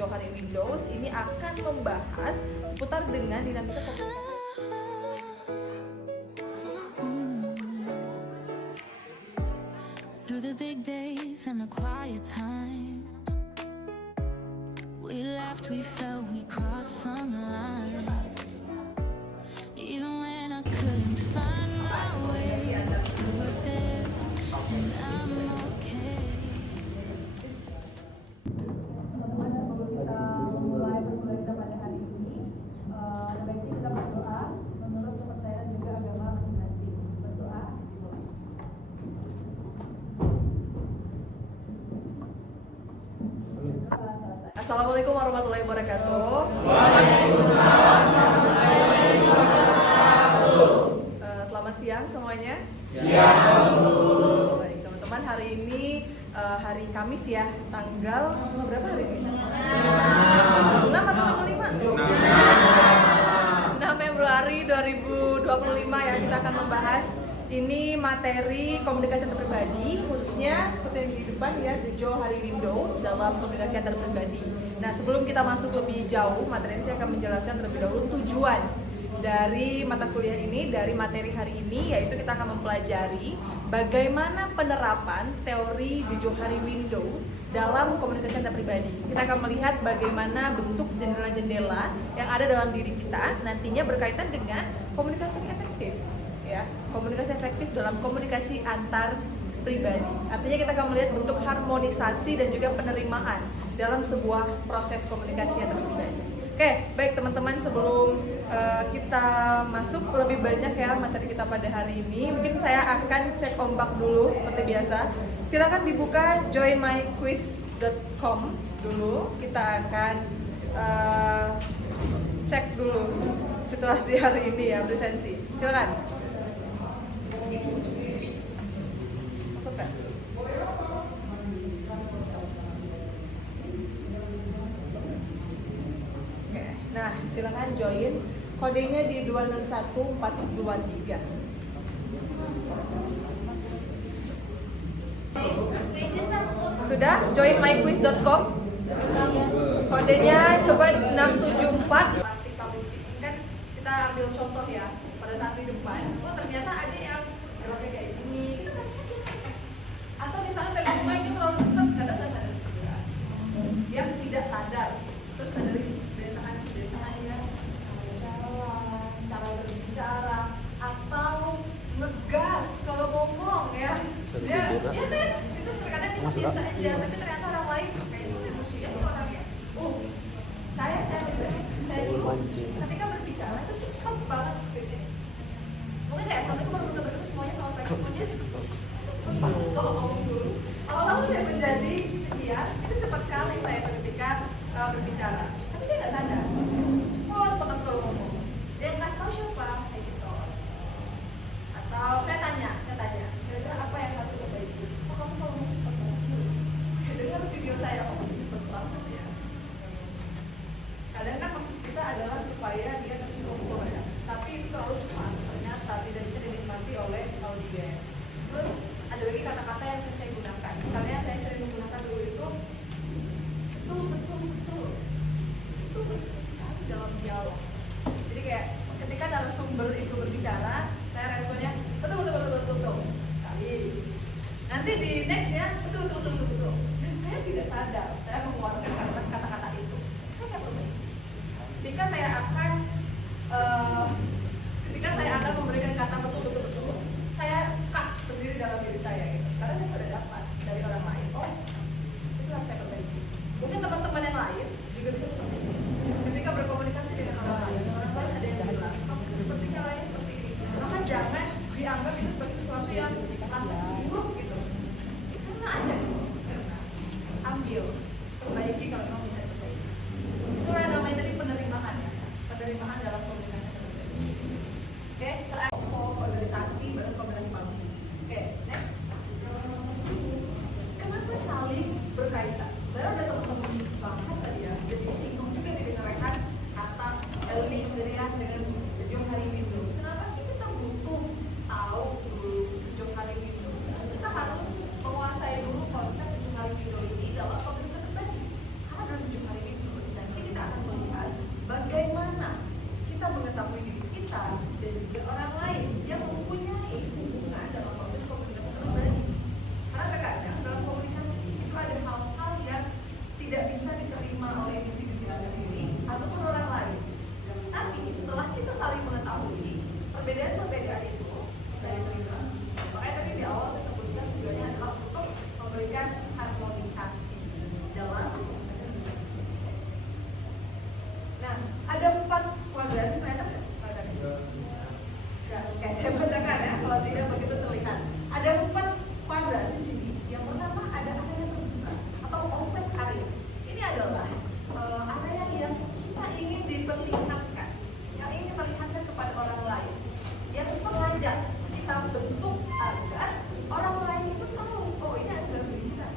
Johari Windows ini akan membahas seputar dengan dinamika komunikasi. Through the big days and the quiet times, we laughed, we felt, we crossed some lines. Even when I couldn't find my way, you were there, and I'm okay. Teman-teman, sebelum kita mulai perkuliahan kita pada hari ini, sebaiknya kita berdoa menurut kepercayaan juga agama masing-masing. Berdoa dimulai. Assalamualaikum warahmatullahi wabarakatuh. Waalaikumsalam warahmatullahi wabarakatuh. Selamat siang semuanya. Siang. Baik teman-teman, hari ini hari Kamis ya, tanggal berapa hari ini? 6 atau 5? 6 Februari 2025 ya, kita akan membahas ini materi komunikasi antar pribadi, khususnya seperti yang di depan ya, The Johari Windows dalam komunikasi antar pribadi. Nah, sebelum kita masuk lebih jauh, materi ini saya akan menjelaskan terlebih dahulu tujuan dari mata kuliah ini, dari materi hari ini, yaitu kita akan mempelajari bagaimana penerapan teori The Johari Windows dalam komunikasi antar pribadi. Kita akan melihat bagaimana bentuk jendela-jendela yang ada dalam diri kita nantinya berkaitan dengan komunikasi yang efektif. Ya, komunikasi efektif dalam komunikasi antar pribadi. Artinya kita akan melihat bentuk harmonisasi dan juga penerimaan dalam sebuah proses komunikasi antar pribadi. Oke, baik teman-teman, sebelum kita masuk lebih banyak ya materi kita pada hari ini, mungkin saya akan cek ombak dulu seperti biasa. Silakan dibuka joinmyquiz.com dulu. Kita akan cek dulu situasi hari ini ya, presensi. Silakan. Masuk kan? Oke, nah silakan join. Kodenya di 261423. Sudah? Joinmyquiz.com. Kodenya coba 674. Nanti kamu kan kita ambil contoh ya. Pada saat di depan, oh ternyata ada yang geraknya kayak gini, kita kasih aja. Atau misalnya dari rumah ini terlalu dekat, kadang nggak sadar juga. Yang tidak sadar, terus dari kebiasaan-kebiasaannya, cara berbicara, atau ngegas kalau ngomong ya. Ya kan, itu terkadang kita biasa aja, tapi ternyata orang lain kayak itu emosinya tuh orangnya. Oh, saya ketika berbicara itu cepat banget speednya. Mungkin kayak sama itu baru betul-betul semuanya sama teks semuanya itu cepat banget. Kalau ngomong dulu, awal-awal saya menjadi penyiar itu cepat sekali saya ketika berbicara, tapi saya nggak sadar cepat banget kalau ngomong. Dia nggak tahu siapa kayak gitu. Atau saya tanya kira-kira apa yang harus diperbaiki? Oh kamu kalau ngomong cepat banget. Dengar video saya, oh cepat banget ya. Kadang kan maksud kita adalah supaya dia terstruktur ya, tapi itu terlalu cepat, ternyata tidak bisa dinikmati oleh audiens. Terus ada lagi kata-kata yang sering saya gunakan, misalnya saya sering menggunakan dulu itu betul. juga orang lain yang mempunyai hubungan dalam proses komunikasi terbagi. Karena terkadang dalam komunikasi itu ada hal-hal yang tidak bisa diterima oleh individu kita sendiri ataupun orang lain. Tapi setelah kita saling mengetahui perbedaan-perbedaan itu bisa diterima. Makanya tadi di awal saya sebutkan tujuannya adalah untuk memberikan harmonisasi dalam komunikasi. Nah, ada 4 kuadran, ternyata kuadran itu. Ya, oke, saya bacakan ya, kalau tidak begitu terlihat. Ada 4 kuadran di sini. Yang pertama ada area terbuka atau open area. Ini adalah area yang kita ingin diperlihatkan, yang ingin diperlihatkan kepada orang lain, yang sengaja kita bentuk agar orang lain itu tahu, oh ini adalah pendidikan.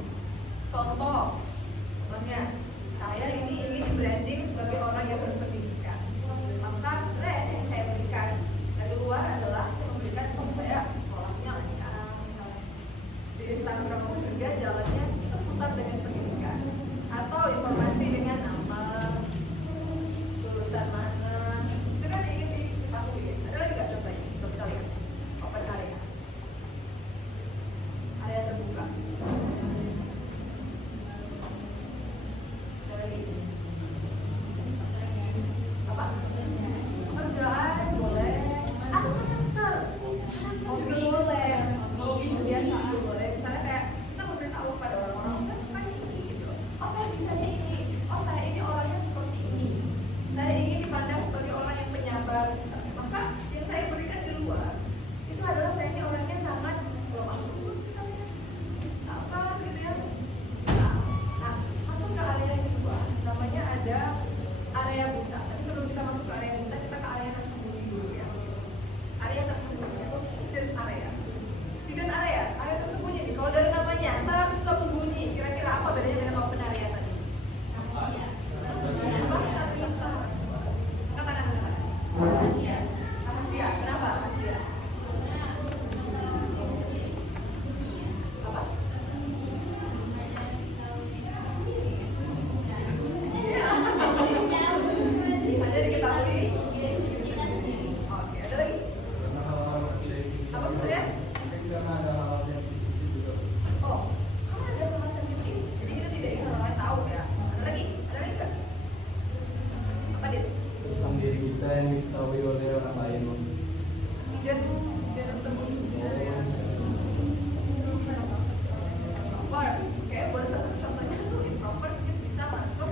Contohnya, saya ini ingin branding sebagai orang yang berpendidikan. Maka brand yang saya berikan dari luar adalah saya memberikan pembeda sekolahnya lancar misalnya. Di Instagram kerja jalannya seputar dengan pendidikan atau informasi dengan nama, lulusan mana, itu kan ingin diketahui. Ada lagi nggak contohnya? Coba kita lihat. Open area, area terbuka. Apa? Pekerjaan boleh, karakter juga boleh, kebiasaan boleh. Misalnya kayak kita memberitahu pada orang-orang, saya sukanya ini gitu. Oh saya bisanya ini, oh saya ini orangnya seperti ini. Saya ingin dipandang sebagai orang yang penyabar misalnya. Maka yang saya berikan di luar itu adalah saya ini orangnya sangat lemah lembut misalnya, apa gitu ya. Nah, masuk ke area yang kedua, namanya ada area buta. Tapi sebelum kita masuk ke area buta, kita ke area tersembunyi dulu ya. Area tersembunyi atau hidden area. Hidden area, area tersembunyi nih. Kalau dari namanya tersembunyi, kira-kira apa bedanya dengan open area tadi? Rahasia. Kenapa rahasia? Apa? Hanya diketahui. Oke, ada lagi? Apa sebenarnya? Oh, kalau ada hal sensitif, jadi kita tidak ingin orang lain tahu ya. Ada lagi? Ada lagi nggak? Apa dia? Tentang diri kita yang diketahui oleh orang lain. Dan tersembunyi. Introvert. Oke, boleh satu contohnya dulu. Introvert mungkin bisa masuk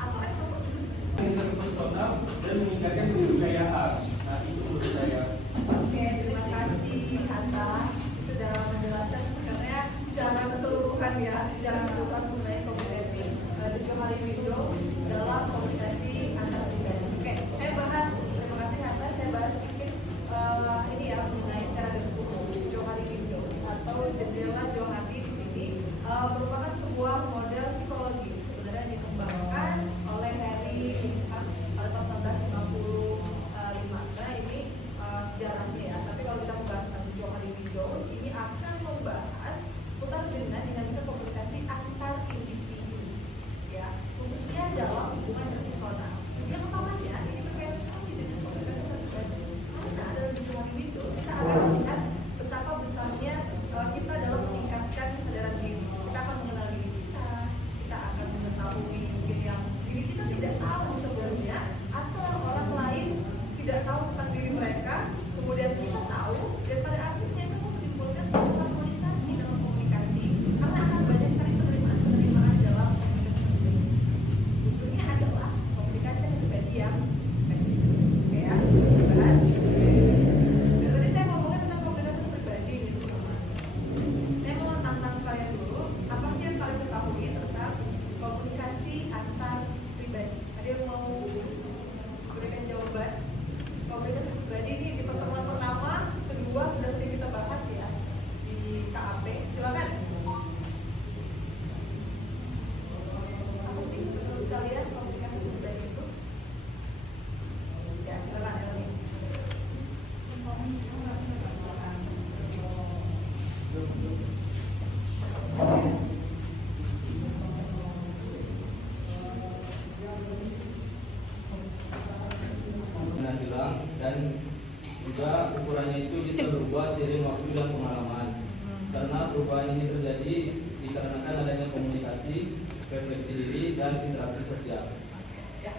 atau extrovert juga sih. Interpersonal dan meningkatkan kepercayaan. Nah itu menurut saya. Oke, terima kasih Hatta sudah menjelaskan sebenarnya secara keseluruhan ya, secara keseluruhan mengenai komunikasi 7 kali Windows dalam komunikasi antar pribadi. Oke, saya bahas, terima kasih Hatta, saya bahas sedikit ini ya mengenai secara keseluruhan 7 kali Windows atau jendela jauh hati di sini merupakan sebuah model psikologis sebenarnya dikembangkan oleh Harry Winston pada tahun 1955. Nah ini sejarahnya ya, tapi kalau kita membahas tentang 7 kali Windows ini akan membahas seputar dengan dinamika komunikasi antar individu ya, khususnya dalam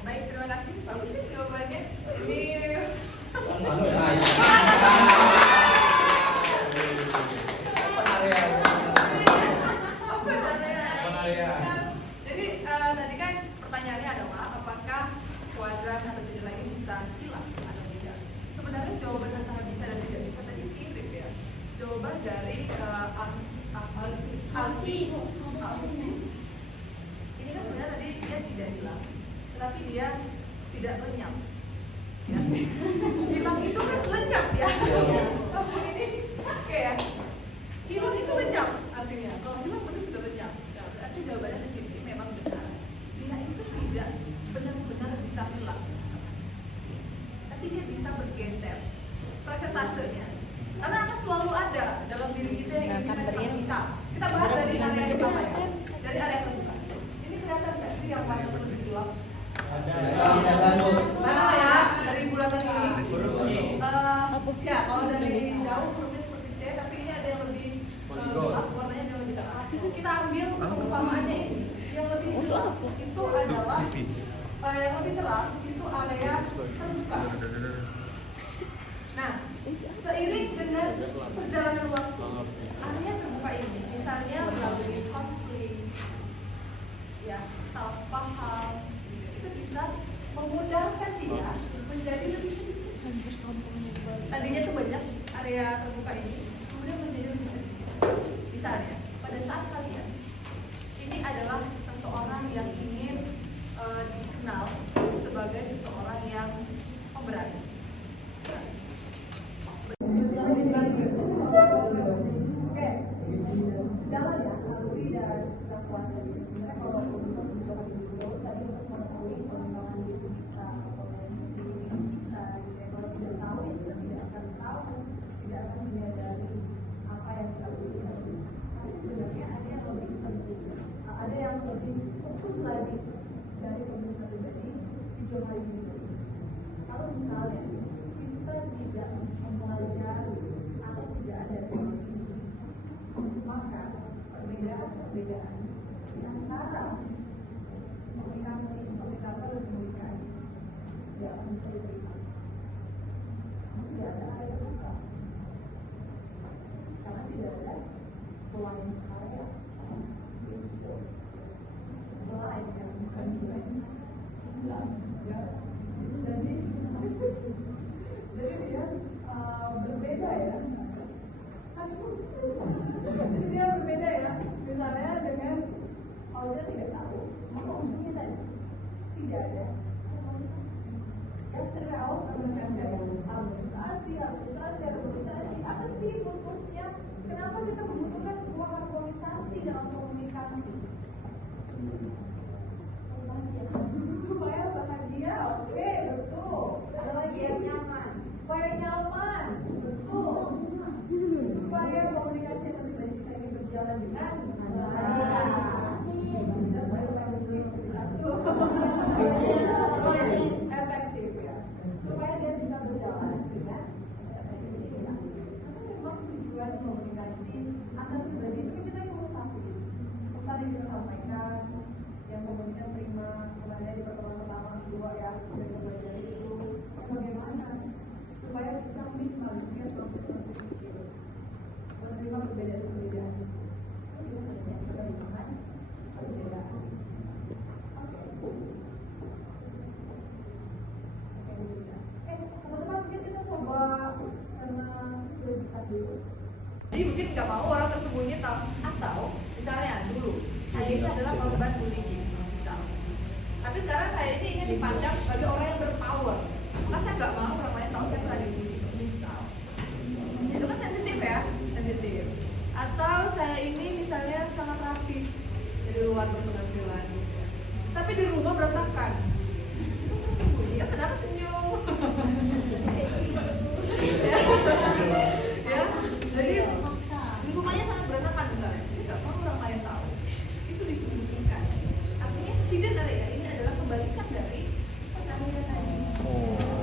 Baik, terima kasih. Bagus sih jawabannya. Ini jadi tadi kan pertanyaannya adalah apakah kuadran atau jendela ini bisa hilang atau tidak? Sebenarnya jawaban antara bisa dan tidak bisa tadi mirip ya. Jawaban dari Alfi. Ini kan sebenarnya tadi dia tidak hilang, tetapi dia tidak lenyap. Ya. Hilang itu kan lenyap ya. Namun ini oke ya. Hilang itu lenyap artinya. Kalau hilang berarti sudah lenyap. Nah, berarti jawabannya di sini memang benar. Dia itu tidak benar-benar bisa hilang, tapi dia bisa bergeser presentasenya. Karena akan selalu ada dalam diri kita yang kita tidak bisa. Kita bahas dari area yang pertama ya. Dari area terbuka. Ini kelihatan nggak sih yang warna lebih gelap? Mana ya dari bulatan ini? Ya kalau dari jauh hurufnya seperti C, tapi ini ada yang lebih gelap, warnanya yang lebih cerah. Kita ambil perumpamaannya ini, yang lebih gelap itu adalah yang lebih terang itu area terbuka. Nah, seiring dengan perjalanan waktu, area terbuka ini, misalnya melalui konflik, ya salah paham, itu bisa memudahkan dia menjadi lebih sedikit. Tadinya tuh banyak area terbuka ini, kemudian menjadi lebih sedikit. Misalnya, pada saat kalian ini adalah seseorang yang ingin dikenal sebagai seseorang yang pemberani. Oke, jalan ya, Alfi dan Zakuan tadi. Sebenarnya kalau untuk menunjukkan video tadi untuk mengetahui perkembangan diri kita, potensi kita, kalau tidak tahu ya kita tidak akan tahu, tidak akan menyadari apa yang kita butuhkan. Tapi sebenarnya ada yang lebih penting, ada yang lebih fokus lagi dari pemeriksaan pribadi video hari ini. Kalau misalnya kita tidak mempelajari atau tidak ada teknik, maka perbedaan-perbedaan di antara komunikasi, komunikator dan komunikasi tidak akan bisa diterima. Tidak ada area terbuka, karena tidak ada blind area. Blind yang bukan blind, ya. Jadi dia berbeda ya. Jadi dia berbeda ya. Misalnya dengan kalau dia tidak tahu, maka untungnya tadi tidak ada. Ya terus dengan harmonisasi, apa sih butuhnya? Kenapa kita membutuhkan sebuah harmonisasi dalam komunikasi? Supaya bahagia, oke, betul. Ada lagi yang nyaman. Supaya nyaman, betul. Supaya komunikasi yang terjadi kita ini berjalan dengan efektif ya. Supaya dia bisa berjalan dengan efektif. Memang tujuan komunikasi antar pribadi itu kita komunikasi. Pesan yang kita sampaikan, yang komunikan terima, kemudian di pertemuan pertama kedua ya, dan belajar itu bagaimana supaya bisa minimalisir konflik kecil, menerima perbedaan-perbedaan. Itu sebenarnya perbedaan perbedaan. Oke, teman-teman mungkin kita coba karena kita dulu. Jadi mungkin nggak mau orang tersembunyi atau misalnya dulu saya ini adalah korban bullying misal. Tapi sekarang saya ini ingin dipandang sebagai orang yang berpower. Maka saya nggak mau orang lain tahu saya pernah dibully misal. Itu kan sensitif ya, sensitif. Atau saya ini misalnya sangat rapi dari luar berpenampilan, tapi di rumah berantakan. Itu tersembunyi. Ya kenapa senyum? Ya, jadi lingkungannya sangat berantakan misalnya. Jadi nggak mau orang lain tahu. Itu disembunyikan. Artinya tidak ada ya. Ini adalah kebalikan dari pertanyaan tadi.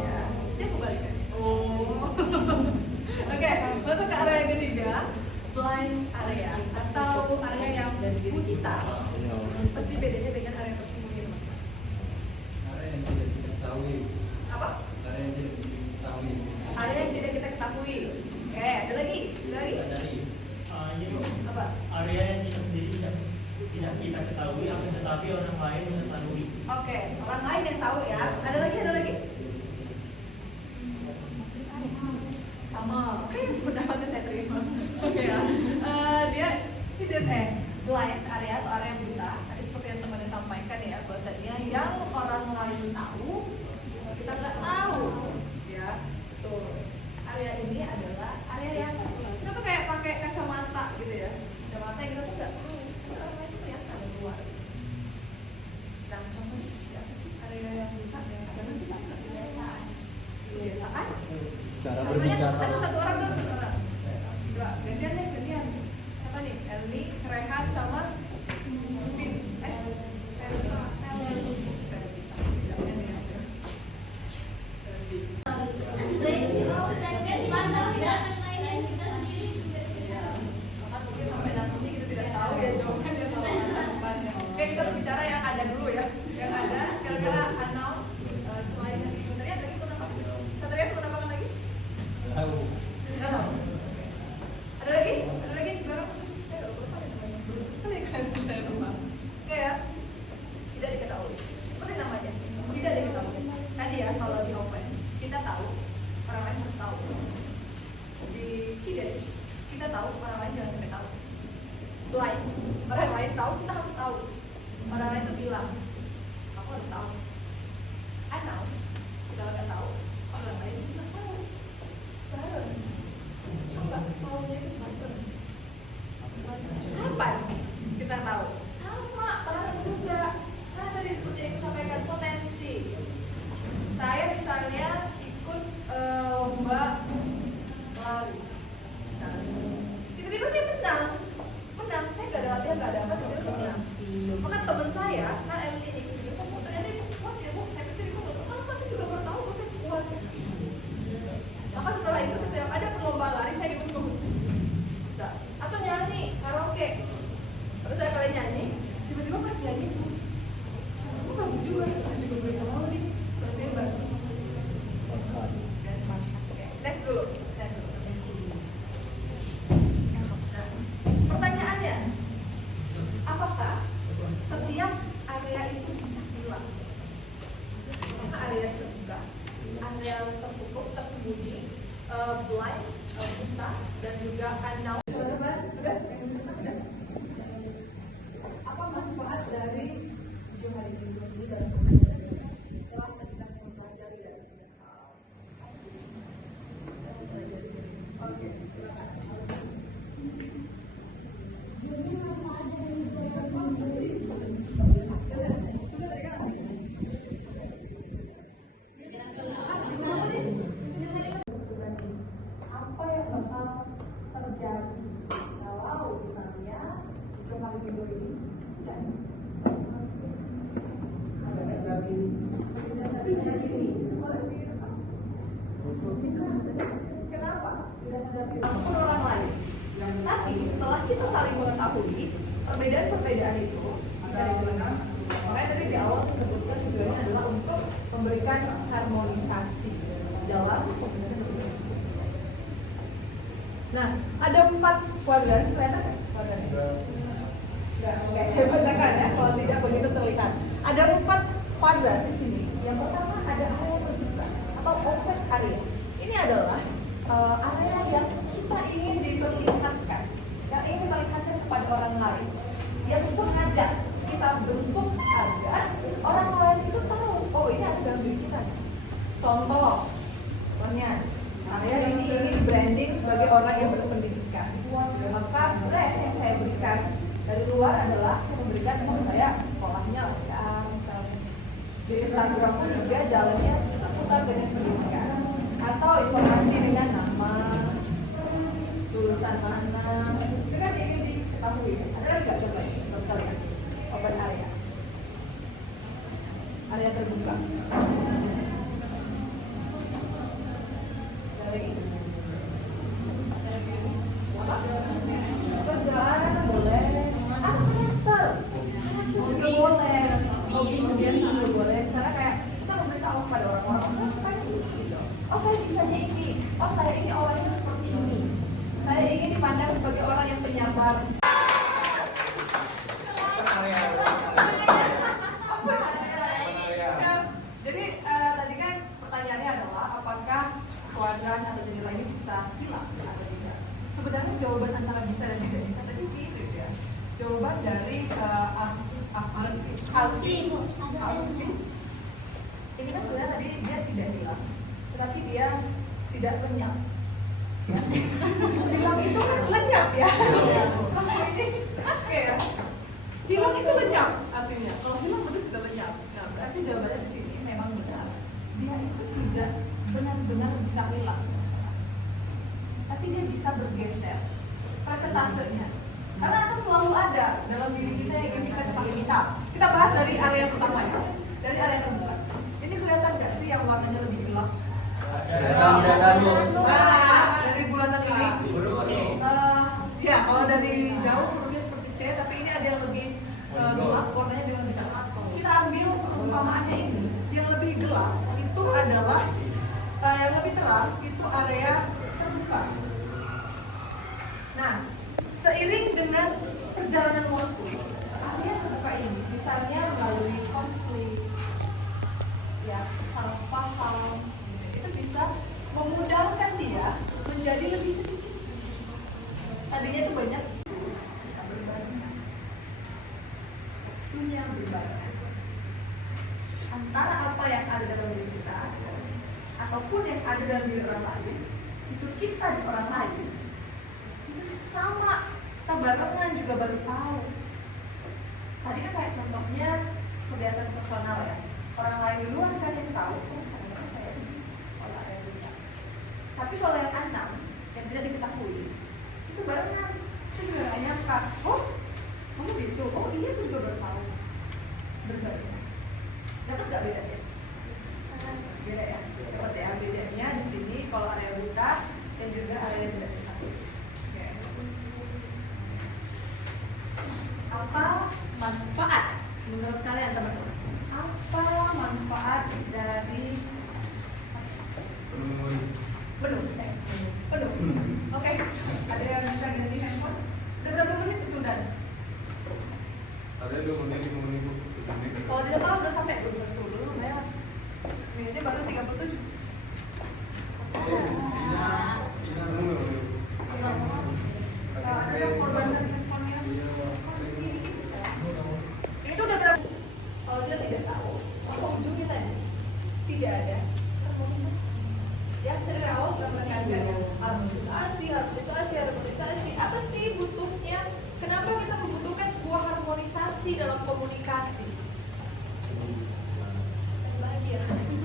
Ya, dia kebalikan. Oke, masuk ke area yang ketiga, blind area atau area yang buta. Pasti bedanya dengan area tersembunyi, teman-teman. tahu ya. Ada lagi. Sama. Oke, pendapatnya saya terima. Oke ya. Dia blind area atau area buta. Tadi seperti yang temannya sampaikan ya, bahwasanya yang orang lain tahu kita nggak tahu. Ya, tuh. Area ini adalah area yang kita tuh kayak pakai kacamata gitu ya. Kacamata yang kita tuh nggak tahu. Orang lain tuh kelihatan dari luar. Nah, contohnya seperti apa sih area yang buta yang kadang kita nggak kebiasaan. Kebiasaan? Cara berbicara. Satu orang dong, satu orang. Enggak, gantian. Apa nih? Elni, Rehan sama Spin. Kita berbicara yang ada dulu ya. Yang ada, kira-kira Anau selain yang itu tadi ada lagi penambahan? Satria penambahan lagi? Tahu. Nggak tahu. Ada lagi? Barang? Saya nggak lupa ya namanya. Sekali kan saya lupa. Oke ya. Tidak diketahui. Seperti namanya. Tidak diketahui. Tadi ya kalau di open kita tahu, orang lain harus tahu. Di hidden kita tahu, orang lain jangan sampai tahu. Blind, orang lain tahu, kita harus tahu. Orang lain itu bilang, aku harus tahu. Anau, kita udah tahu, orang lain tidak tahu. Bareng. Coba maunya itu bareng. Kapan kita tahu? Sama, bareng juga. Saya tadi seperti yang saya sampaikan, potensi. Saya misalnya ikut lomba lari. Tiba-tiba saya menang. Saya nggak ada latihan, nggak ada apa, tiba-tiba saya menang. Maka teman saya LT ini, kok ternyata ibu kuat ya bu, saya pikir ibu nggak sama, saya juga baru tahu kok saya kuat. Maka setelah itu setiap ada perlombaan lari saya ikut terus. Atau nyanyi karaoke. Terus saya kalian nyanyi, tiba-tiba pas nyanyi, aku bagus juga, saya juga boleh sama nih, terus saya bagus. Next dulu. Pertanyaannya, apakah setiap area itu bisa hilang? Apakah area terbuka, area tertutup, tersembunyi, blind, buta, dan juga unknown? Teman-teman, udah? Apa manfaat dari 7 hari minggu ini dalam pembelajaran? Setelah kita mempelajari dari Oke, silakan. Apa yang bakal terjadi kalau misalnya kemarin video ini tidak kenapa? Apapun orang lain. Tapi setelah kita saling mengetahui perbedaan-perbedaan itu bisa digunakan. Makanya tadi di awal saya sebutkan tujuannya adalah untuk memberikan harmonisasi dalam komunikasi berbeda. Nah, ada 4 kuadran, kelihatan nggak kuadrannya? Nggak, oke, saya bacakan ya, kalau tidak begitu terlihat. Ada 4 kuadran di sini. Yang pertama ada area terbuka atau open area. Ini adalah area yang kita ingin diperlihatkan, yang ingin diperlihatkan kepada orang lain, yang sengaja kita bentuk agar orang lain itu tahu, oh ini ada dalam diri kita. Contoh, area ini branding sebagai orang yang berpendidikan. Maka brand yang saya berikan dari luar adalah saya memberikan kalau saya sekolahnya ya misalnya. Di Instagram pun juga jalannya seputar dengan pendidikan atau informasi dengan nama, lulusan mana, itu kan ingin diketahui. Ada lagi nggak coba ini? Kita lihat open area terbuka. Kerjaan boleh, karakter juga boleh, hobi kebiasaan juga boleh. Misalnya kayak kita memberitahu kepada orang-orang, kayak gitu. Oh saya bisanya ini, oh saya ini orangnya seperti ini. Saya ingin dipandang sebagai orang yang penyabar. tidak lenyap. Ya. Hilang itu kan lenyap ya. Ini oke ya. Hilang itu lenyap artinya. Kalau hilang berarti sudah lenyap. Nah, berarti jawabannya di sini memang benar. Dia itu tidak benar-benar bisa hilang, tapi dia bisa bergeser presentasenya. Karena akan selalu ada dalam diri kita yang ingin kita pakai misal. Kita bahas dari area pertama ya, dari area terbuka. Ini kelihatan nggak sih yang warnanya lebih gelap? Kelihatan Bu. Nah, dari bulatan ini. Ya, kalau dari jauh hurufnya seperti C, tapi ini ada yang lebih gelap, warnanya dengan lebih coklat. Kita ambil perumpamaannya ini, yang lebih gelap itu adalah yang lebih terang itu area terbuka. Nah, seiring dengan perjalanan waktu, area terbuka ini, misalnya melalui konflik, ya, salah paham, itu bisa memudahkan dia menjadi lebih sedikit. Tadinya itu banyak, kita berbagi, punya berbagi antara apa yang ada dalam diri kita ataupun yang ada dalam diri orang lain, itu kita di orang lain itu sama, kita barengan juga baru tahu. Tadi kan kayak contohnya kegiatan personal ya, orang lain duluan kan yang tahu, oh ternyata saya ini orang lain duluan. Tapi kalau yang 6 yang tidak diketahui itu barengan, kita juga nggak nyangka, oh kamu gitu, oh iya tuh juga baru tahu. Berbeda, dapat nggak bedanya? Beda ya, dapat ya. Bedanya di sini kalau area buka dan juga area tidak diketahui. Apa manfaat menurut kalian teman-teman? Apa manfaat dari penuh? Oke, ada yang bisa ganti handphone? Udah berapa menit itu Dan? Ada 2 menit, 5 menit Bu. Kalau tidak tahu udah sampai belum dulu lumayan. Ini aja baru 37. Ada yang korbankan handphonenya. Itu udah berapa? Kalau dia tidak tahu, apa ujungnya tadi? Tidak ada harmonisasi. Ya, sering awas menekankan harmonisasi. Apa sih butuhnya? Kenapa kita membutuhkan sebuah harmonisasi dalam komunikasi? Bahagia.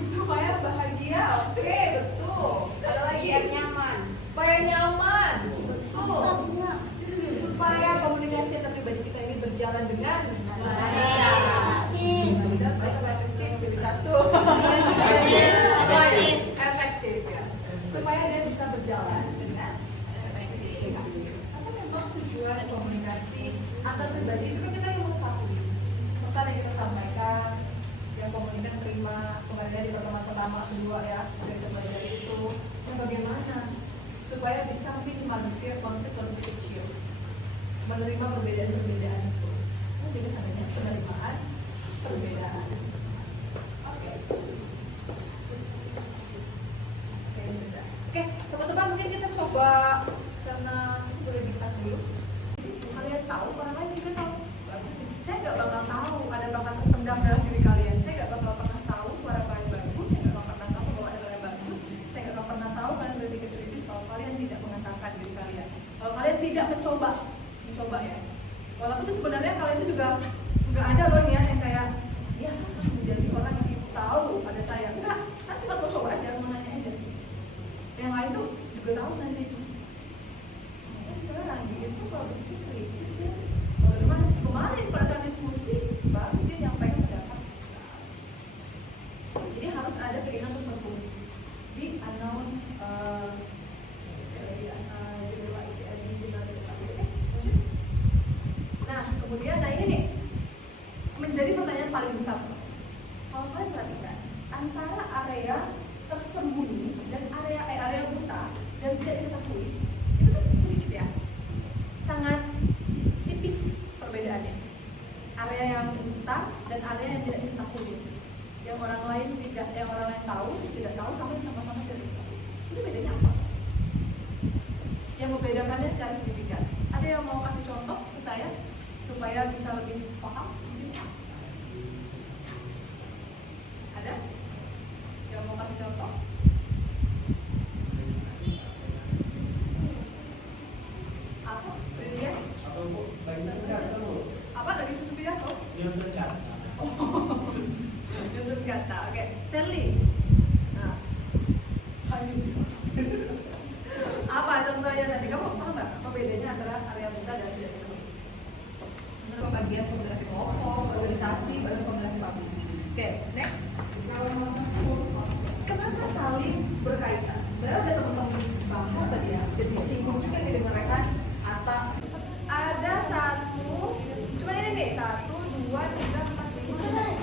Supaya bahagia, oke, betul. Ada lagi yang nyaman. Supaya nyaman, betul. Supaya komunikasi antar pribadi kita ini berjalan dengan lancar. Tidak baik-baik, pilih satu. Efektif ya. Supaya dia bisa berjalan dengan efektif. Apa memang tujuan komunikasi antar pribadi itu kan kita yang mengetahui pesan yang kita sampaikan, yang komunikan terima, kembali di pertemuan pertama, kedua ya, dan kembali dari itu, yang bagaimana supaya bisa minimalisir konflik kecil, menerima perbedaan-perbedaan itu. Itu dengan adanya penerimaan perbedaan. Oke, sudah. Oke, teman-teman mungkin kita coba karena boleh dilihat dulu. Kalian tahu, orang lain juga tahu. Bagus nih. Saya nggak bakal tahu ada bakat terpendam dalam diri kalian. Saya nggak bakal pernah tahu suara kalian bagus. Saya nggak bakal pernah tahu bahwa ada kalian bagus. Saya nggak bakal pernah tahu kalian berpikir kritis kalau kalian tidak mengatakan diri kalian. Kalau kalian tidak mencoba ya. Walaupun itu sebenarnya kalian itu juga nggak ada loh niat yang kayak ya harus menjadi orang yang tahu ada saya. Enggak, kan cuma mau coba aja, mau nanya aja. Yang lain tuh juga tahu nanti. Misalnya Randi itu kalau begitu kritis ya. Kemarin pada saat diskusi bagus dia nyampaikan pendapat. Jadi harus ada keinginan untuk berkumpul di unknown Nah, kemudian ini nih menjadi pertanyaan paling besar. Kalau kalian perhatikan antara area tersembunyi dan area buta dan tidak diketahui itu kan sedikit ya, sangat tipis perbedaannya. Area yang buta dan area yang tidak diketahui, yang orang lain tahu, tidak tahu, sama-sama tidak diketahui. Itu bedanya apa? Yang membedakannya secara signifikan. Ada yang mau kasih contoh ke saya supaya bisa lebih paham? Ada yang mau kasih Sally. Nah, Chinese. Apa contohnya tadi? Kamu paham nggak apa bedanya antara area buta dan tidak ekonomi? Menurut pembagian komunikasi kelompok, organisasi, baru komunikasi publik. Oke, next. Kenapa saling berkaitan? Sebenarnya udah teman-teman bahas tadi ya, jadi disinggung juga nih dengan rekan Atta. Ada satu, cuma ini nih, 1, 2, 3, 4, 5.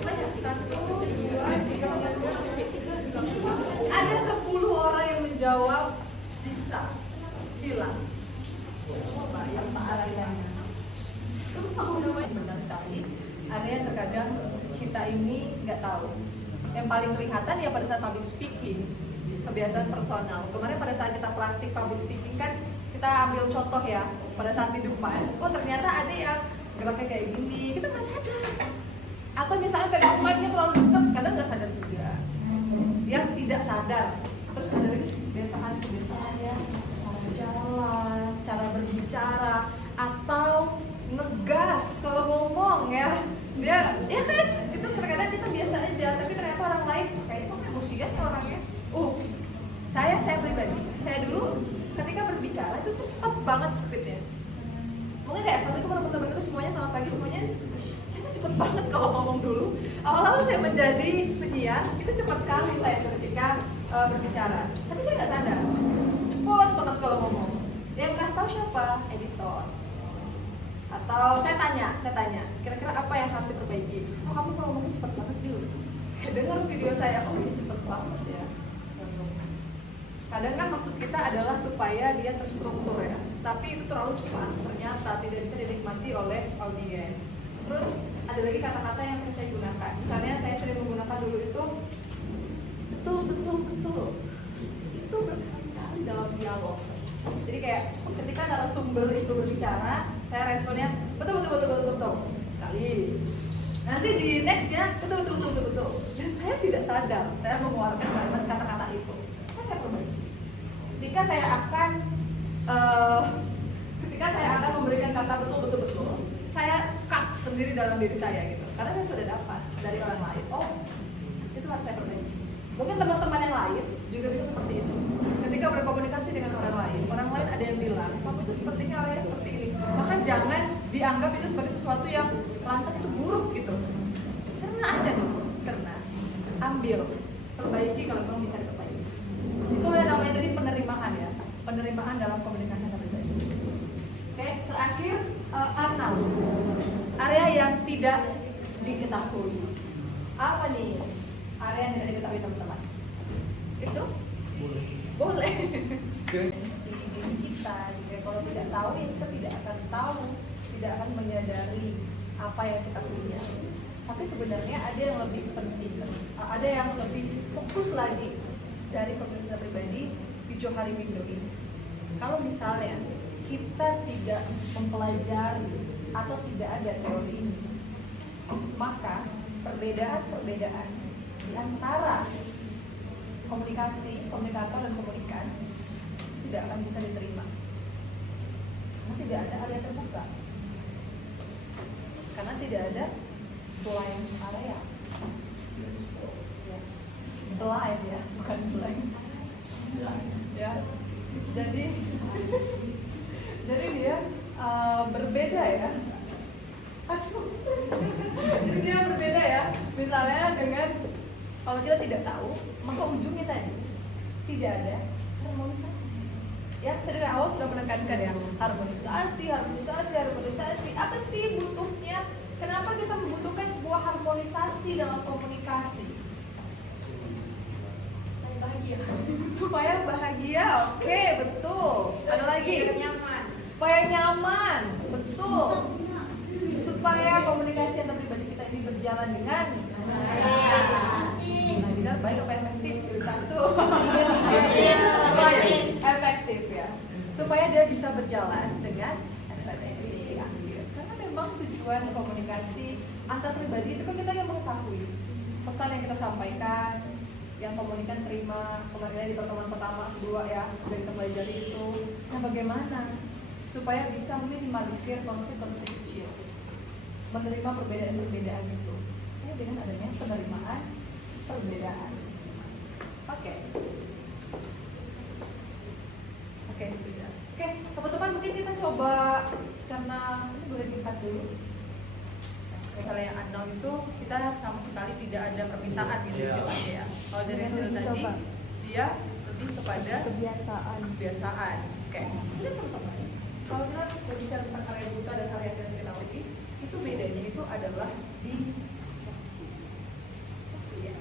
Banyak, 1, 2, 3, 4, 5. Ada 10 orang yang menjawab bisa bilang. Coba yang tak alasannya. Kamu tahu namanya? Benar sekali. Ada yang terkadang kita ini nggak tahu. Yang paling kelihatan ya pada saat public speaking, kebiasaan personal. Kemarin pada saat kita praktik public speaking kan kita ambil contoh ya, pada saat di depan, oh ternyata ada yang geraknya kayak gini, kita nggak sadar. Atau misalnya pegang mic-nya terlalu dekat, kadang nggak sadar juga. Yang tidak sadar, terus ada lagi kebiasaan ya, cara jalan, cara berbicara, atau ngegas kalau ngomong ya. Dia, ya kan, itu terkadang kita biasa aja, tapi ternyata orang lain kayaknya kok emosian ya orangnya. Saya pribadi, saya dulu ketika berbicara itu cepat banget speednya. Mungkin kayak assalamualaikum warahmatullahi wabarakatuh semuanya, selamat pagi semuanya. Saya tuh cepet banget kalau ngomong dulu. Awal-awal saya menjadi penyiar, itu cepat sekali saya ketika berbicara. Tapi saya nggak sadar, cepet banget kalau ngomong. Yang kasih tahu siapa? Editor. Atau saya tanya, kira-kira apa yang harus diperbaiki? Oh kamu kalau ngomongnya cepet banget dulu. Dengar video saya, oh ini cepet banget ya. Kadang kan maksud kita adalah supaya dia terstruktur ya, tapi itu terlalu cepat, ternyata tidak bisa dinikmati oleh audiens. Terus ada lagi kata-kata yang saya gunakan. Misalnya saya sering menggunakan dulu itu betul. Itu berkali-kali dalam dialog. Jadi kayak ketika narasumber itu berbicara, saya responnya betul sekali. Nanti di nextnya betul. Dan saya tidak sadar saya mengeluarkan kalimat kata-kata itu. Saya perbaiki. Ketika saya akan memberikan kata betul, saya cut sendiri dalam diri saya gitu. Karena saya sudah dapat dari orang lain. Oh, itu harus saya perbaiki. Mungkin teman-teman yang lain juga bisa seperti itu. Ketika berkomunikasi dengan orang lain ada yang bilang, kamu itu sepertinya orangnya seperti ini. Maka jangan dianggap itu sebagai sesuatu yang lantas itu buruk gitu. Cerna aja dulu, ambil, perbaiki kalau kamu bisa diperbaiki. Itulah yang namanya tadi penerimaan ya, penerimaan dalam komunikasi antar pribadi. Oke, terakhir unknown, area yang tidak diketahui. Apa nih area yang tidak diketahui teman-teman? Itu boleh. Diri kita, kalau tidak tahu ya kita tidak akan tahu, tidak akan menyadari apa yang kita punya. Tapi sebenarnya ada yang lebih penting, ada yang lebih fokus lagi dari komunikasi pribadi di Johari Window ini. Kalau misalnya kita tidak mempelajari atau tidak ada teori ini, maka perbedaan di antara komunikator dan komunikan tidak akan bisa diterima. Karena tidak ada area terbuka. Karena tidak ada blind area. Blind ya, bukan blank. Ya. Jadi dia berbeda ya. Jadi dia berbeda ya. Misalnya dengan kalau kita tidak tahu, maka ujungnya tadi tidak ada harmonisasi. Ya, saya dari awal sudah menekankan ya, harmonisasi. Apa sih butuhnya? Kenapa kita membutuhkan sebuah harmonisasi dalam komunikasi? Bahagia. Supaya bahagia, oke, betul. Ada lagi? Supaya nyaman, betul. Supaya komunikasi antar pribadi kita ini berjalan dengan baik apa efektif? Satu, efektif ya. Supaya dia bisa berjalan dengan efektif. Karena memang tujuan komunikasi antar pribadi itu kan kita yang mengetahui pesan yang kita sampaikan, yang komunikan terima, kemarin di pertemuan pertama, kedua ya, sudah kita pelajari itu. Nah, bagaimana supaya bisa minimalisir konflik-konflik kecil, menerima perbedaan-perbedaan itu? Ya, dengan adanya penerimaan tidak ada permintaan gitu Iya. istilahnya ya. Kalau dari hasil tadi dia lebih kepada kebiasaan. Oke. Ini teman-teman. Kalau kita berbicara tentang area buta dan area yang kita tahu itu bedanya itu adalah di ya.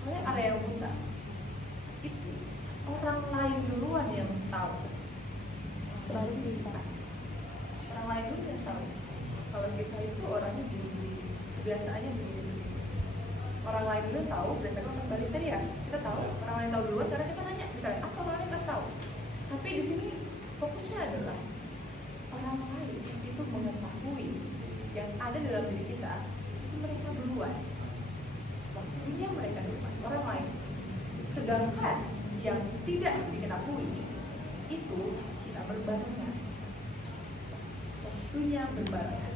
Kalau area buta itu orang lain duluan yang tahu. Orang lain dulu yang tahu. Kalau kita itu orangnya gini, kebiasaannya begini. Orang lain dulu tahu, berdasarkan orang balik tadi ya. Kita tahu, orang lain tahu duluan karena kita nanya, misalnya apa orang lain pasti tahu. Tapi di sini fokusnya adalah orang lain itu mengetahui yang ada dalam diri kita itu mereka duluan. Waktunya mereka duluan, orang lain. Sedangkan yang tidak diketahui itu kita berbarengan. Waktunya berbarengan.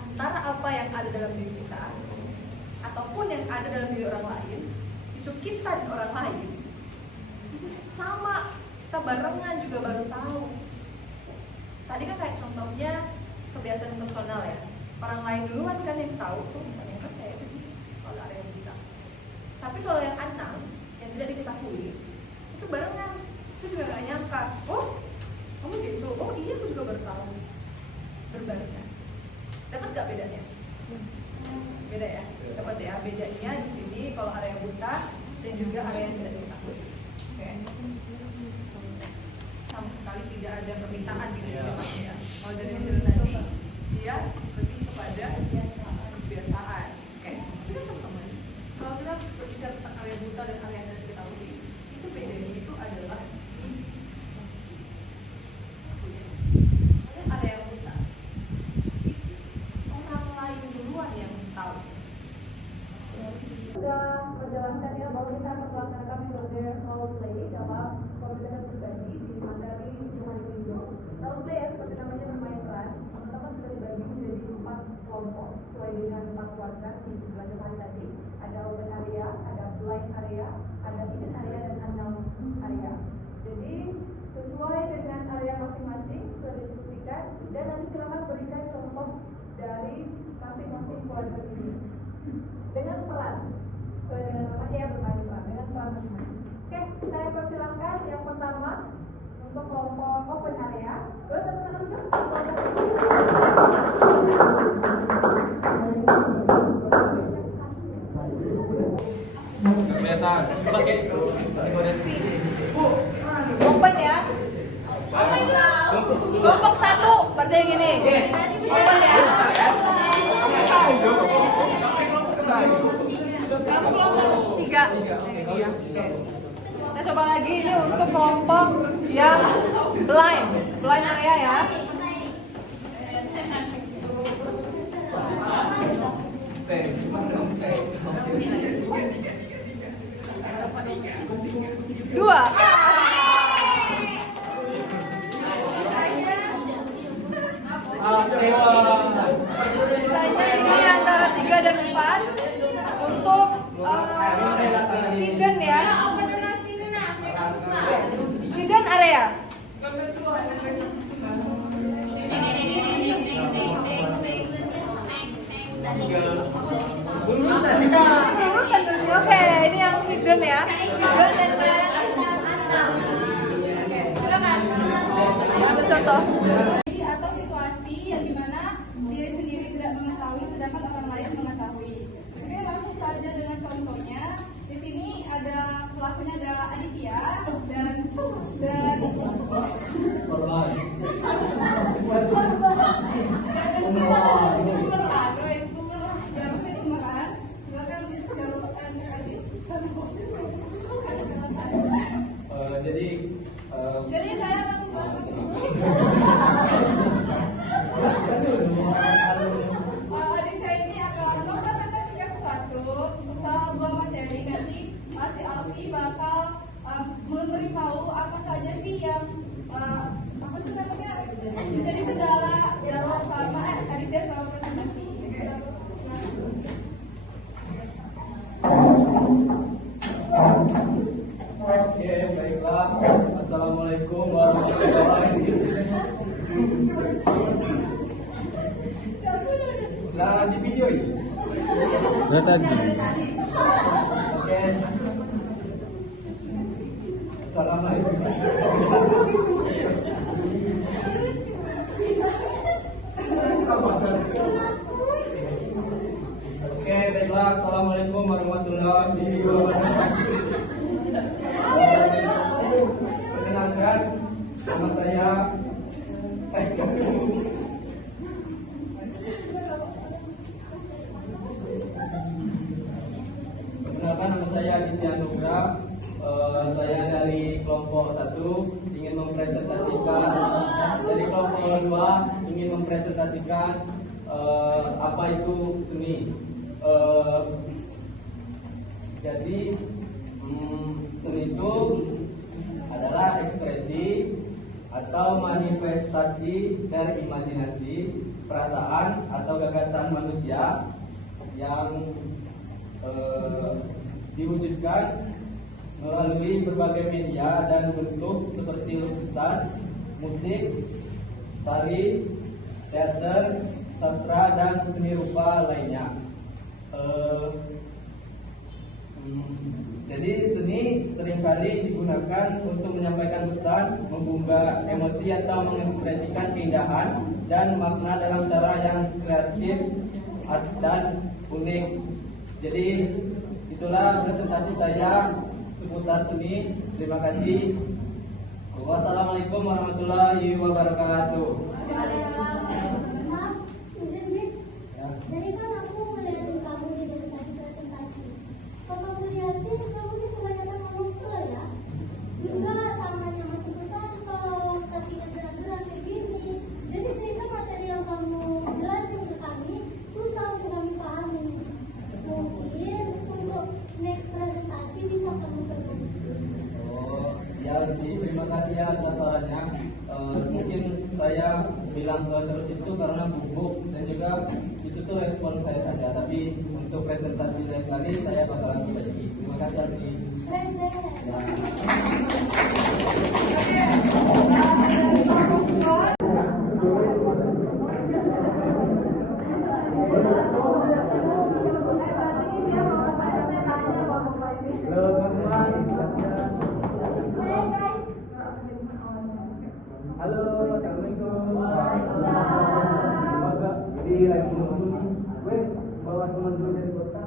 Antara apa yang ada dalam diri kita ataupun yang ada dalam diri orang lain, itu kita dan orang lain itu sama, kita barengan juga baru tahu. Tadi kan kayak contohnya kebiasaan personal ya, orang lain duluan kan yang tahu tuh ternyata saya itu kalau ada yang kita. Tapi kalau yang enam yang tidak diketahui itu barengan, itu juga gak nyangka, oh kamu gitu, oh iya aku juga baru tahu, berbarengan. Dapat gak bedanya? Beda ya, dapat ya bedanya di sini kalau area buta dan juga area yang tidak diketahui. Oke. Sama sekali tidak ada permintaan di sini ya. Kalau dari hasil tadi dia lebih kepada kebiasaan. Oke. Itu teman-teman. Kalau kita berbicara tentang area buta dan area yang tidak diketahui, itu bedanya itu adalah area yang buta. Orang lain duluan yang tahu. Sudah menjelaskan ya bahwa kita akan melaksanakan metode role play dalam komunitas berbagi di materi Johari Window. Role play ya seperti namanya bermain peran. Teman-teman sudah dibagi menjadi 4 kelompok sesuai dengan 4 kuadran di sebelah Johari tadi. Ada open area, ada blind area, ada hidden area dan unknown area. Jadi sesuai dengan area masing-masing sudah didiskusikan dan nanti silakan berikan contoh dari masing-masing kuadran ini dengan peran. Sesuai dengan namanya ya bermain peran dengan peran masing-masing. Oke, saya persilakan yang pertama untuk kelompok open area. Boleh teman-teman Kelihatan. Open ya. Kelompok 1 berarti yang ini. Open ya. Kamu kelompok 3. Kita coba lagi ini untuk kelompok yang blind area ya. Dua. Misalnya ini antara 3 dan 4 untuk hidden ya. Hidden area. Urutan dulu. Oke, ini yang hidden ya. Hidden dan enam. Oke, silakan. Ambil contoh. atau situasi yang dimana diri sendiri tidak mengetahui sedangkan orang lain mengetahui. Oke, langsung saja dengan contohnya. Di sini ada pelakunya ada Aditya dan jadi saya akan membahas Aditya ini akan mempresentasikan sebuah materi. Nanti si Alfi bakal memberitahu apa saja sih yang apa itu namanya menjadi kendala dalam sama Aditya sama presentasi. Oke, baiklah. Assalamualaikum warahmatullahi wabarakatuh. Nah, di video ini Dari tadi. Oke. Assalamualaikum. Oke, baiklah. Assalamualaikum warahmatullahi wabarakatuh. Perkenalkan, nama saya. Perkenalkan, nama saya Aditya Nugra. Saya dari kelompok 1 ingin mempresentasikan, dari kelompok 2 ingin mempresentasikan apa itu seni. Jadi seni itu adalah ekspresi atau manifestasi dari imajinasi, perasaan atau gagasan manusia yang diwujudkan melalui berbagai media dan bentuk seperti lukisan, musik, tari, teater, sastra, dan seni rupa lainnya. Jadi seni seringkali digunakan untuk menyampaikan pesan, membuka emosi atau mengekspresikan keindahan dan makna dalam cara yang kreatif dan unik. Jadi itulah presentasi saya seputar seni. Terima kasih. Wassalamualaikum warahmatullahi wabarakatuh. Maaf, izin Bib. Jadi kan aku ngeliatin kamu di tadi presentasi. Kalau kamu liatin, kamu ini kebanyakan ngomong full ya. Juga tangannya masih besar kalau kakinya gerak-gerak kayak gini. Jadi sehingga materi yang kamu jelasin ke kami susah untuk kami pahami. Mungkin untuk next presentasi bisa kamu terus. Oh, ya Lutfi, terima kasih ya atas sarannya. Mungkin saya bilang terus itu karena gugup dan juga itu tuh respon saya saja. Tapi untuk presentasi lain kali saya bakalan berbagi. Terima kasih Lutfi. Keren. Halo, assalamualaikum. Jadi lagi nunggu nih. Gue bawa teman gue dari kota.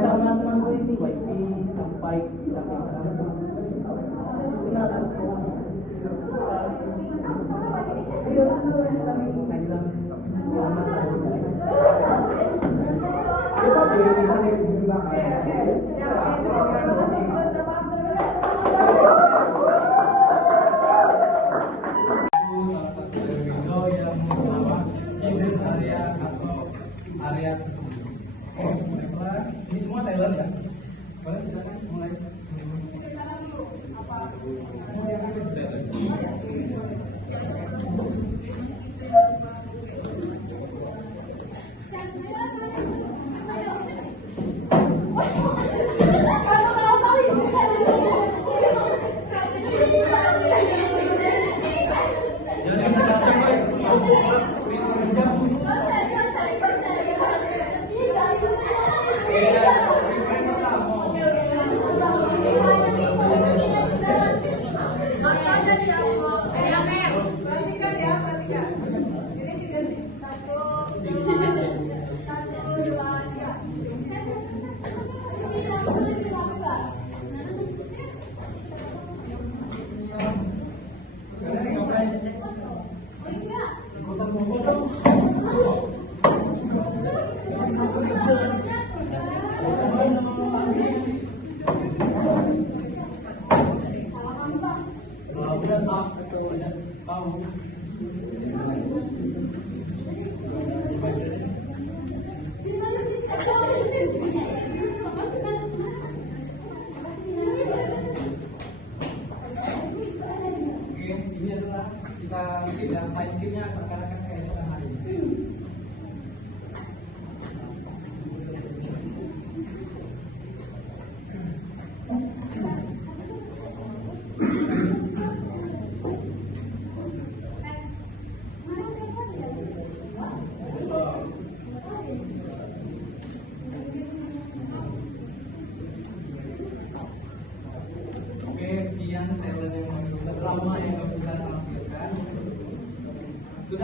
Teman-teman gue ini wifi sampai area tersebut. Ini semua Thailand ya? Boleh silakan mulai.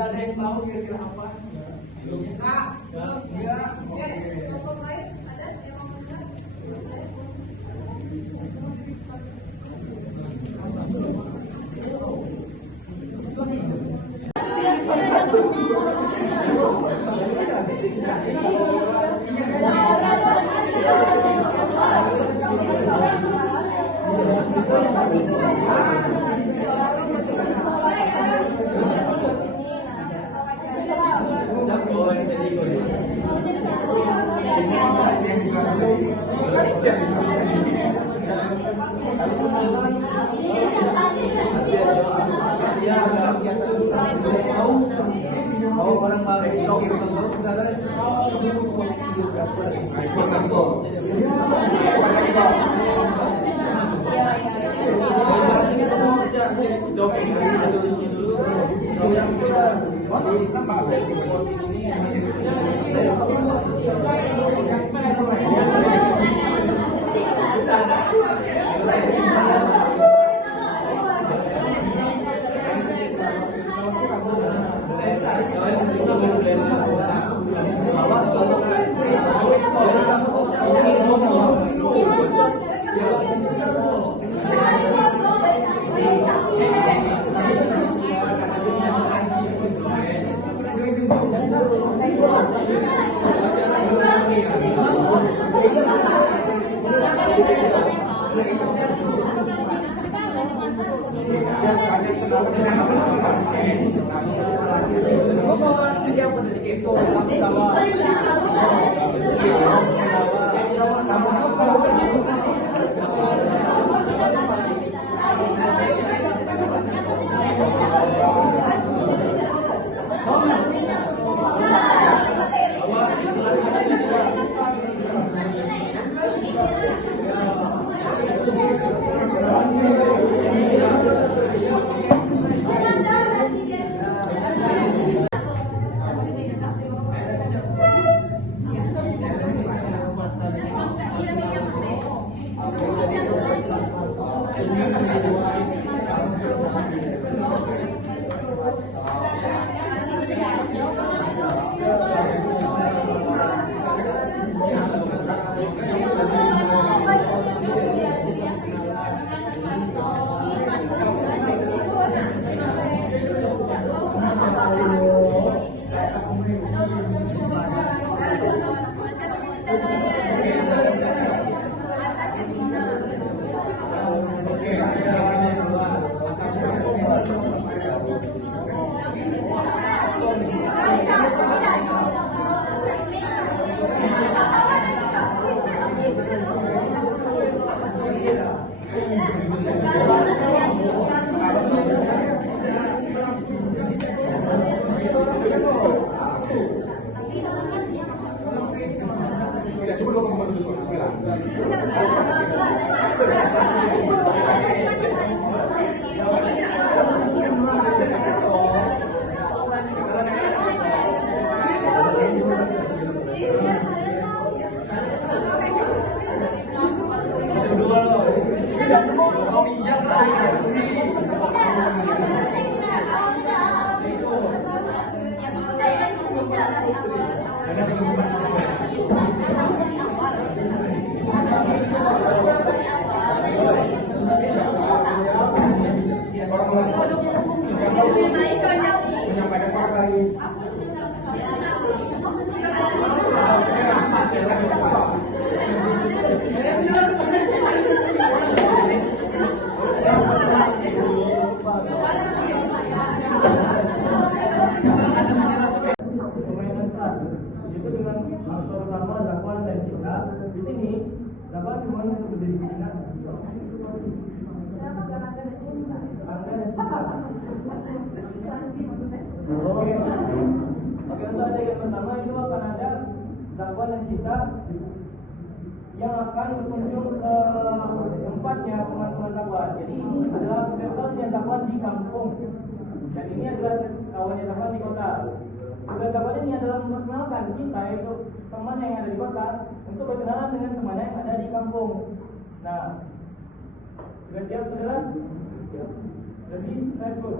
ada yang tahu kira-kira apa? Enggak. Enggak. Kelompok lain ada yang mau mendengar? Mau orang balik shopping kalau enggak ada Itu dengan aktor utama Zakwan dan Cinta. Di sini Zakwan cuma berdiri di sini. Kenapa gak ada cinta? Angga dan Cinta. Oke, untuk adegan pertama itu akan ada Zakwan dan Cinta yang akan berkunjung ke tempatnya teman-teman Zakwan. Jadi ini adalah circle-nya Zakwan di kampung. Dan ini adalah kawannya Zakwan di kota. Tugas Zakwan ini adalah memperkenalkan Cinta, yaitu teman yang ada di kota, untuk berkenalan dengan temannya yang ada di kampung. Nah, sudah siap saudara? Jadi saya ikut.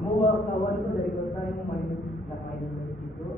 Mau kawan itu dari kota yang main itu.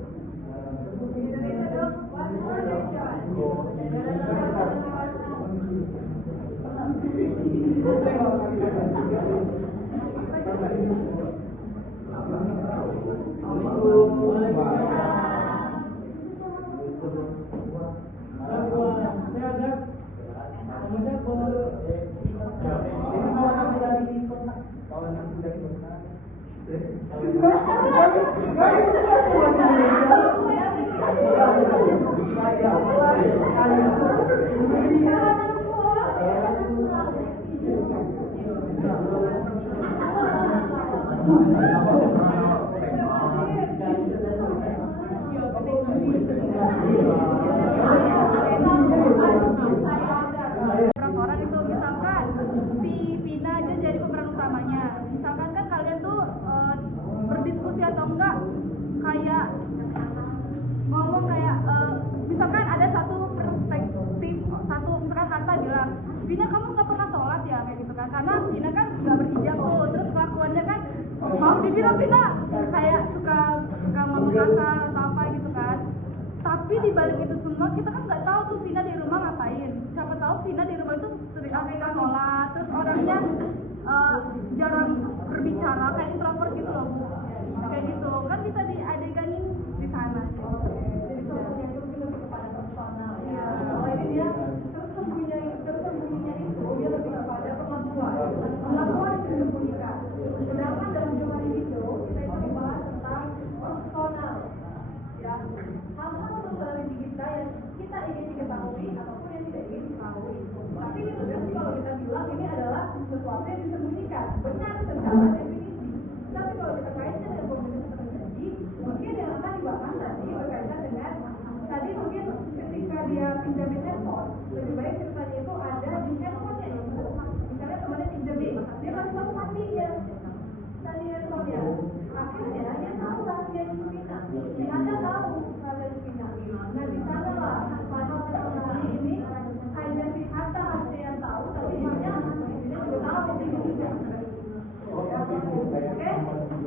Orang itu misalkan si Vina aja jadi pemeran utamanya. Misalkan kan kalian tuh berdiskusi atau enggak kayak ngomong kayak misalkan ada satu perspektif, satu misalkan Hatta bilang, Vina kamu nggak pernah sholat ya kayak gitu kan, karena Vina kan nggak berhijab tuh, terus kelakuannya kan mau dibilang Vina kayak suka ngomong kasar atau apa gitu kan. Tapi di balik itu semua kita kan nggak tahu tuh Vina di rumah ngapain. Siapa tahu Vina di rumah itu sering asik sholat, terus orangnya jarang berbicara, kayak introvert gitu loh Bu. Kayak gitu kan bisa diadeganin di sana. Jadi contohnya itu lebih kepada personal ya. Kalau ini dia tersembunyinya itu dia lebih kepada kemampuan melakukan disembunyikan. Sedangkan dalam jawaban itu kita itu membahas tentang personal ya. Hal-hal personal diri kita yang kita ingin diketahui ataupun yang tidak ingin diketahui. Tapi ini benar sih kalau kita bilang ini adalah sesuatu yang disembunyikan. Benar secara definisi. Tapi kalau kita kaitkan dengan komunikasi terjadi, mungkin yang akan dibahas tadi berkaitan dengan tadi mungkin ketika dia pinjamin handphone, lebih baik ceritanya itu ada di handphonenya itu. Misalnya temannya pinjamin, dia masih tahu matinya tadi handphonenya. Akhirnya dia tahu rahasia Vina. Dia tahu rahasia Vina. Nah di sana lah hal-hal personal ini hanya si Hatta yang tahu, tapi banyak Vina juga tahu juga. Oke,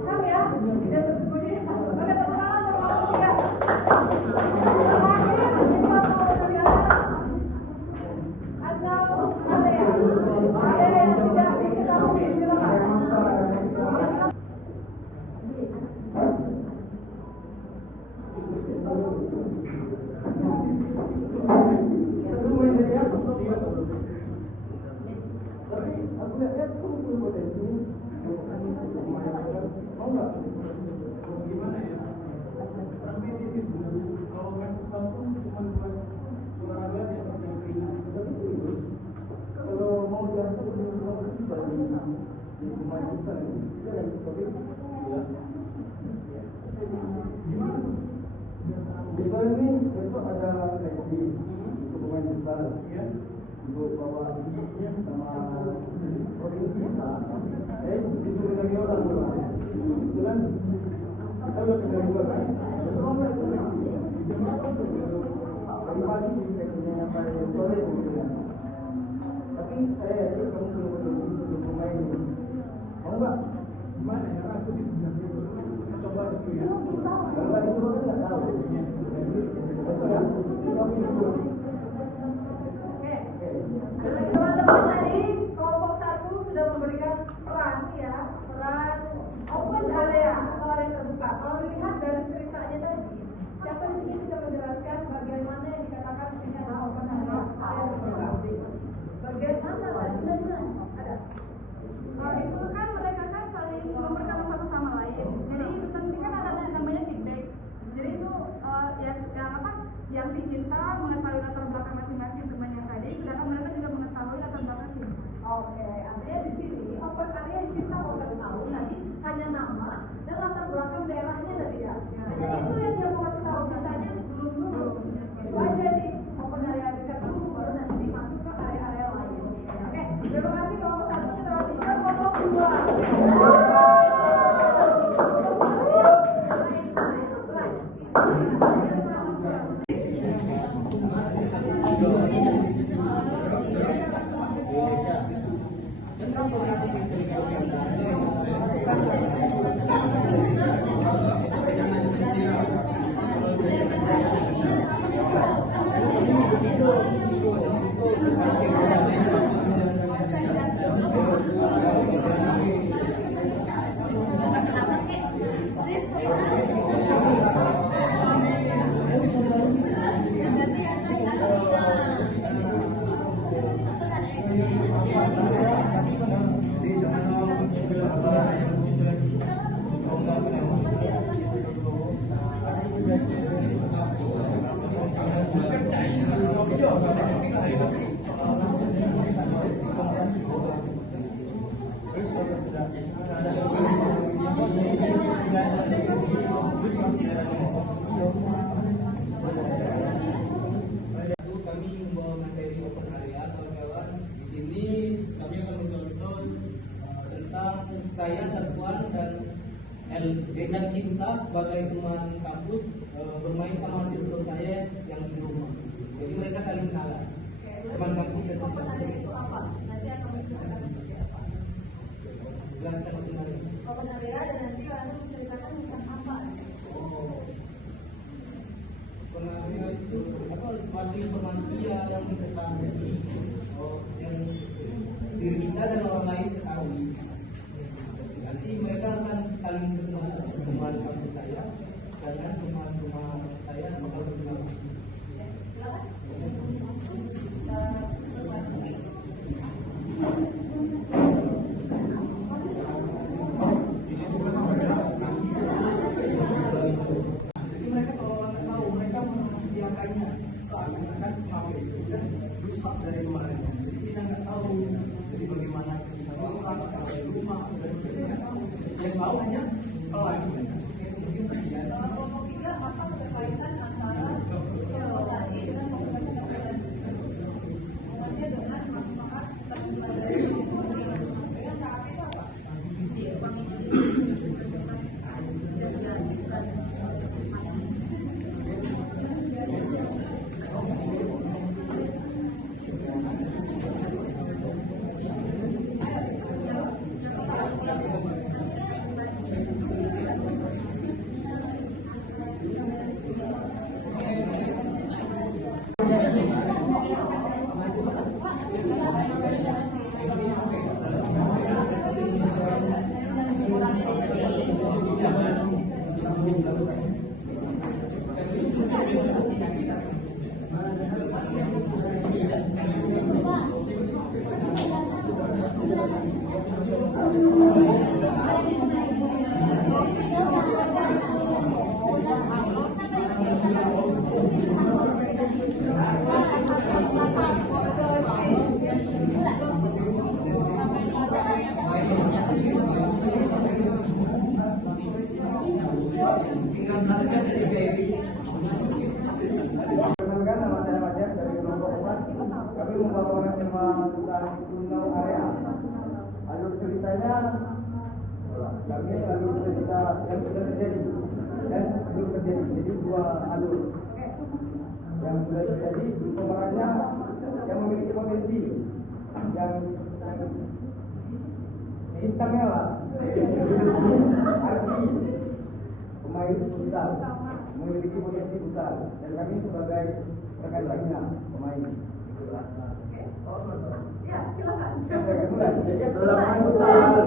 paham ya? Tidak tersembunyi. Oke, teman-teman, teman-teman ya. Terakhir, kita mau melihat atau ada ya? Ada yang tidak diketahui, silakan. Tapi aku lihat kamu punya potensi. Mau nggak? Gimana ya? Tapi di situ kalau main futsal pun cuma buat olahraga yang percaya diri. Kalau mau jatuh benar-benar balik di rumah kita itu ada seperti ya. Kita ini besok ada seleksi untuk pemain futsal ya. Untuk bawa giginya sama provinsi kita, disuruh dari orang dulu. Kebetulan saya udah tinggal di luar, dari pagi seleksinya sampai sore kemudian. Tapi saya yakin kamu belum berhenti untuk pemain ini. Mau nggak? Gimana ya? Aku di sebelah itu. Kita coba dulu ya. Kalau nggak itu kan nggak tahu. Besok ya. Kamu dulu. Teman-teman tadi kelompok 1 sudah memberikan peran ya, peran open area atau area terbuka. Kalau dilihat dari ceritanya tadi, siapa di sini bisa menjelaskan bagaimana yang dikatakan ini adalah open area terbuka? Bagaimana tadi? Ada. Itu kan mereka kan saling memberitahu satu sama lain. Jadi itu penting kan ada namanya feedback. Jadi itu yang apa? Yang si kita mengetahui latar belakang masing-masing teman yang tadi, sedangkan mereka juga mengetahui latar belakang sini. Oke, artinya di sini open area yang kita mau kasih tahu tadi hanya nama dan latar belakang daerahnya tadi ya. Hanya itu yang dia mau kasih tahu, misalnya belum. Itu aja nih open area dekat dulu baru nanti masuk ke area-area lain. Oke, terima kasih kelompok 1 kita lanjutkan. Kami membawa materi open area kawan-kawan. Di sini kami akan mencontoh tentang saya Satuan dan Cinta sebagai teman kampus bermain sama siswa saya yang di rumah. Jadi mereka saling kenalan. Teman kampus dan teman Open area itu apa? Nanti akan menceritakan seperti apa? jelaskan open area. Open area dan nanti akan menceritakan tentang apa? Pengaruh itu apa suatu informasi yang diketahui yang diri kita dan orang lain ketahui. Nanti mereka akan saling berkenal teman kampus saya dengan teman-teman saya bakal berkenal. Jadi mereka seolah-olah nggak tahu, mereka merahasiakannya seakan-akan HP itu kan rusak dari kemarin. Jadi kita nggak tahu jadi bagaimana bisa rusak kalau di rumah dan sebagainya. Yang tahu hanya pelakunya. Mungkin sekian. Dalam kelompok 3, apa keterkaitan antara kelompok tadi dengan komunikasi terpribadi? Hubungannya dengan manfaat terpribadi dengan KAP itu apa? Perkenalkan, nama saya Fajar dari kelompok 4. Kami membawakan tema tentang Gunung Area. Alur ceritanya, kami alur cerita yang sudah terjadi dan belum terjadi. Jadi dua alur yang sudah terjadi. Pemerannya yang memiliki potensi, yang hitam merah, arti pemain besar, memiliki potensi besar, dan kami sebagai rekan lainnya pemain. Ya, silakan. Jadi adalah pemain besar.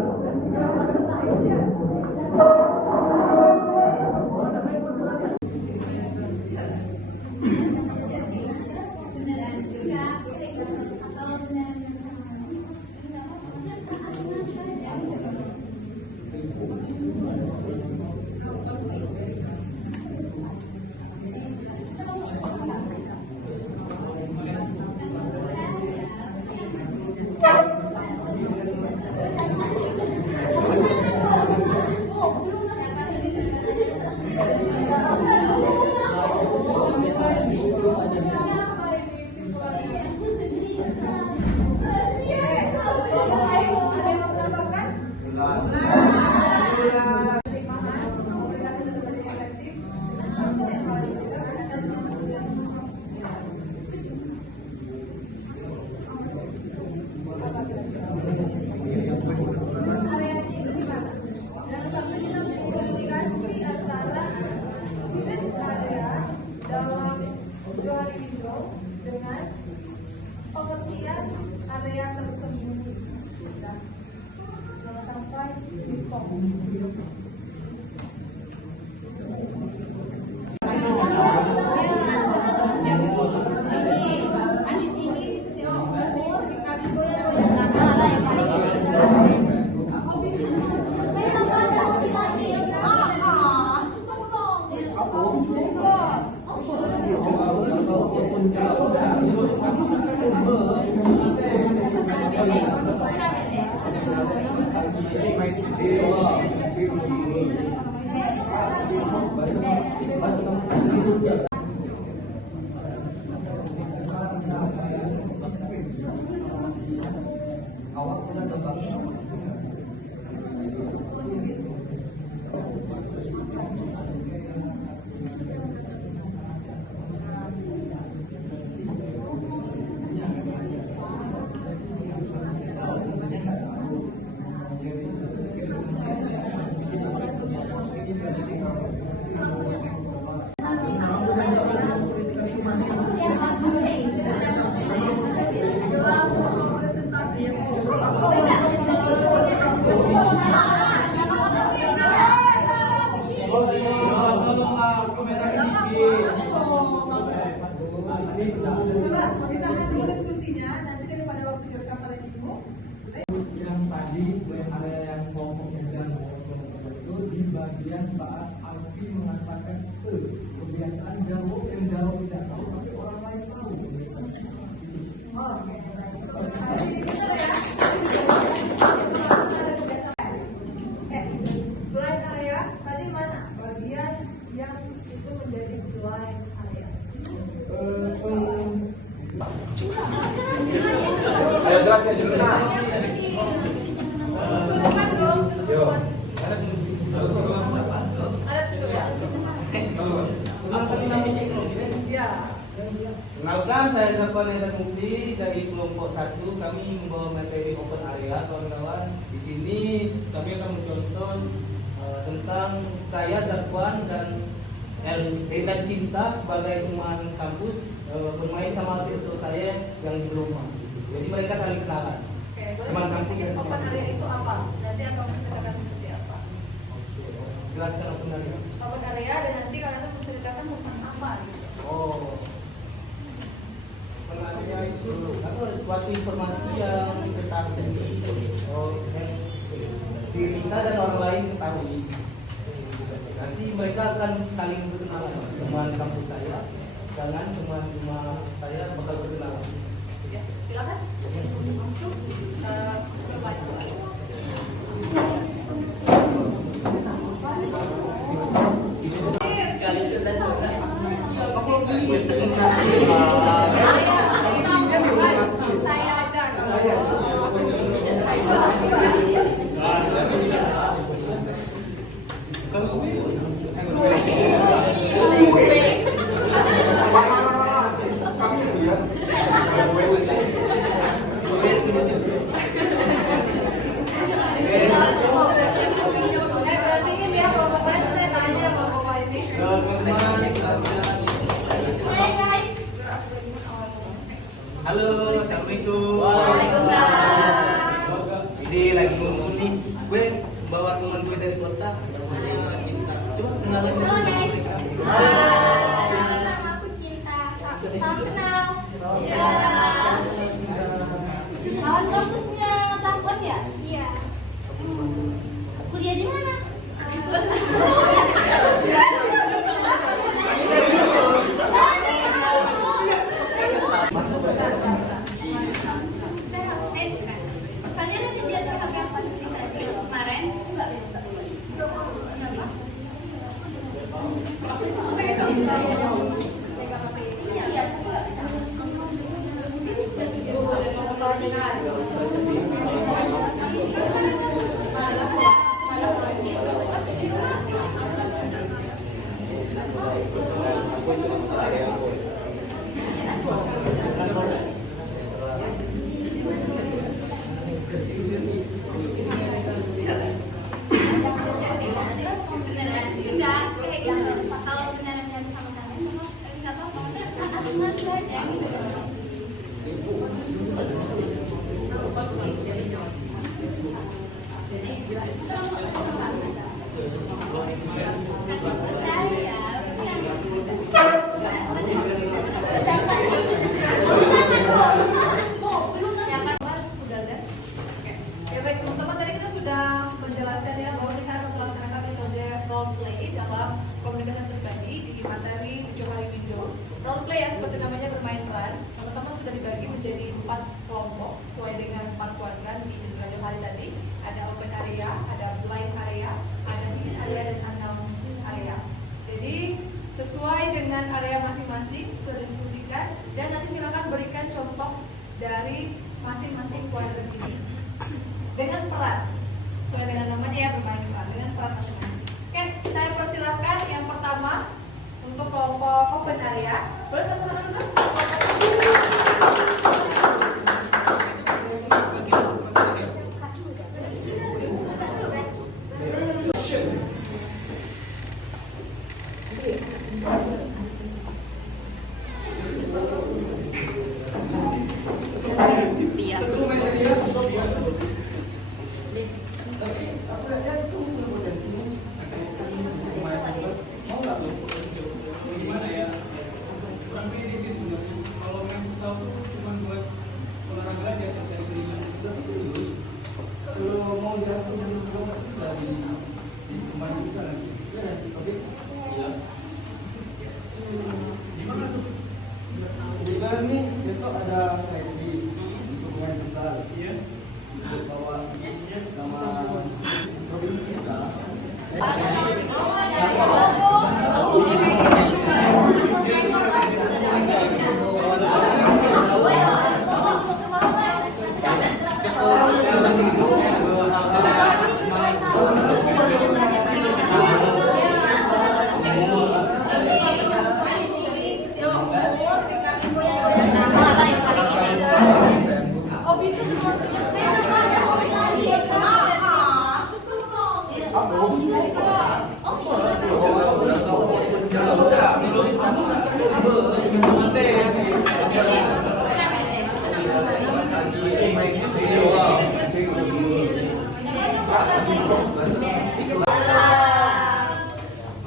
Dengan pengertian area tersembunyi, jangan sampai miskom. Coba ditahan dulu diskusinya, nanti daripada waktu direkam kalian bingung. Yang tadi area yang kelompok dan itu di bagian saat Alfi mengatakan kebiasaan jauh yang jauh tidak tahu tapi orang lain tahu. Oke. Hari ini benar ya. Blind area tadi mana? Bagian yang itu menjadi blind area. Ayo jelasin gimana? Suruhan dong. Ada ya. Kenalkan, saya Zafar Hendra Mukti dari kelompok 1. Kami membawa materi open area, kawan-kawan. Di sini kami akan mencontoh tentang saya Zafwan dan Reda Cinta sebagai teman kampus bermain sama siswa saya yang di rumah. Jadi mereka saling kenalan. Oke, boleh Teman kampus sedikit yang open area itu apa? Nanti akan menceritakan seperti apa. Jelaskan open area. Open area dan nanti kalian akan menceritakan tentang apa gitu. Oh, open area itu suatu informasi yang diketahui yang diri kita dan orang lain ketahui. Nanti mereka akan saling berkenalan. Teman kampus saya dengan teman rumah saya bakal berkenalan. Ya, silakan. Masuk slide 2. Saya aja. Berarti ini ya kelompok lain saya tanya kelompok lain nih. Halo, assalamualaikum. Waalaikumsalam. Ini lagi ngomong nih, gue bawa teman gue dari kota, namanya Cinta. Coba kenalan dulu sama mereka. Nama aku Cinta. Salam kenal. Kawan kampusnya Zafwan ya? Iya. Kuliah di mana? Di Kalian ada kegiatan apa tadi? Kemarin? Enggak. Kenapa? Iya, aku nggak bisa. Kalau beneran sama kalian, nggak apa-apa. Ada aja gitu. Ya baik teman-teman, tadi kita sudah menjelaskan ya bahwa kita akan melaksanakan metode role play dalam komunikasi pribadi di materi Joe Hari Windows. Role play ya seperti namanya bermain peran. Teman-teman masing-masing, sudah diskusikan, dan nanti silakan berikan contoh dari masing-masing kuadran ini dengan peran, sesuai dengan namanya ya, bermain peran dengan peran masing-masing. Oke, saya persilahkan yang pertama untuk kelompok open area. Boleh tepuk tangan dulu? Juga nih besok ada seleksi untuk pemain besar. Bawa nama provinsi kita.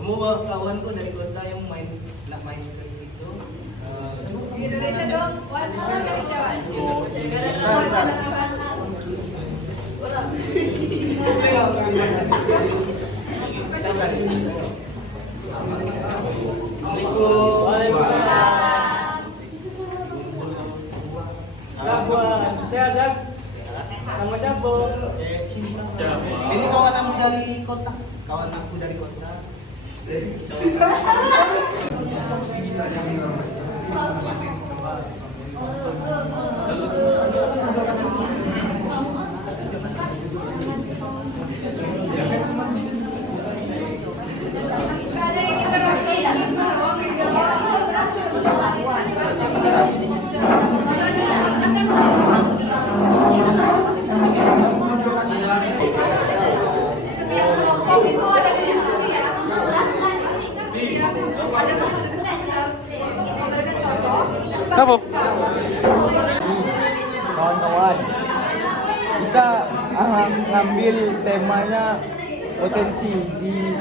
Kamu bawa kawanku dari kota yang nak main seperti itu. Di Indonesia dong, Wan. Indonesia, Wan. Ulang. Sehat, Zak? Sama siapa? Ini kawan aku dari kota. Kawan aku dari kota. Setiap kelompok itu ada diskusi ya. Ada untuk memberikan contoh. Kamu? Kawan-kawan, kita ngambil temanya potensi di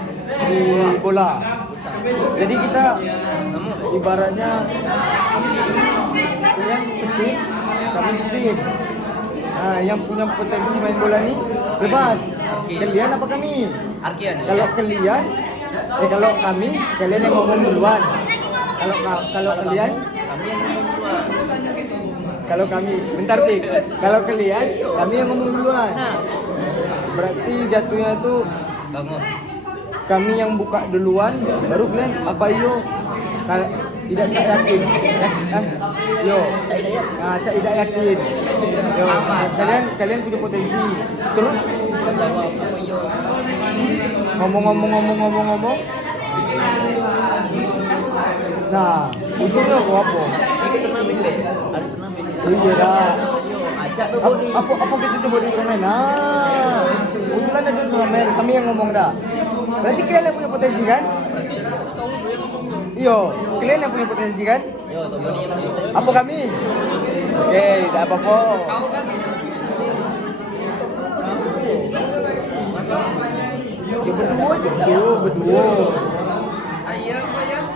bola. Jadi kita ibaratnya kalian speed, kami speed. Nah, yang punya potensi main bola nih bebas. Kalian apa kami? Kalau kalian, kalau kami, kalian yang ngomong duluan. Kalau kalian, kami yang ngomong duluan. Kalau kami, bentar Tik. Kalau kalian, kami yang ngomong duluan. Berarti jatuhnya tuh kami yang buka duluan, baru kalian apa yo? Tidak cak yakin. Yo. Cak tidak yakin. Yo. Kalian punya potensi. Terus ngomong. Nah, ujungnya apa? Ini turnamen deh. Ada turnamen. Iya dah. Apa kita coba di turnamen? Nah, kebetulan ada turnamen. Kami yang ngomong dah. Berarti kalian yang punya potensi kan? Iya, kalian yang punya potensi kan? Apa kami? Oke, tidak apa-apa. Ya berdua aja, berdua. Ayah, Mas.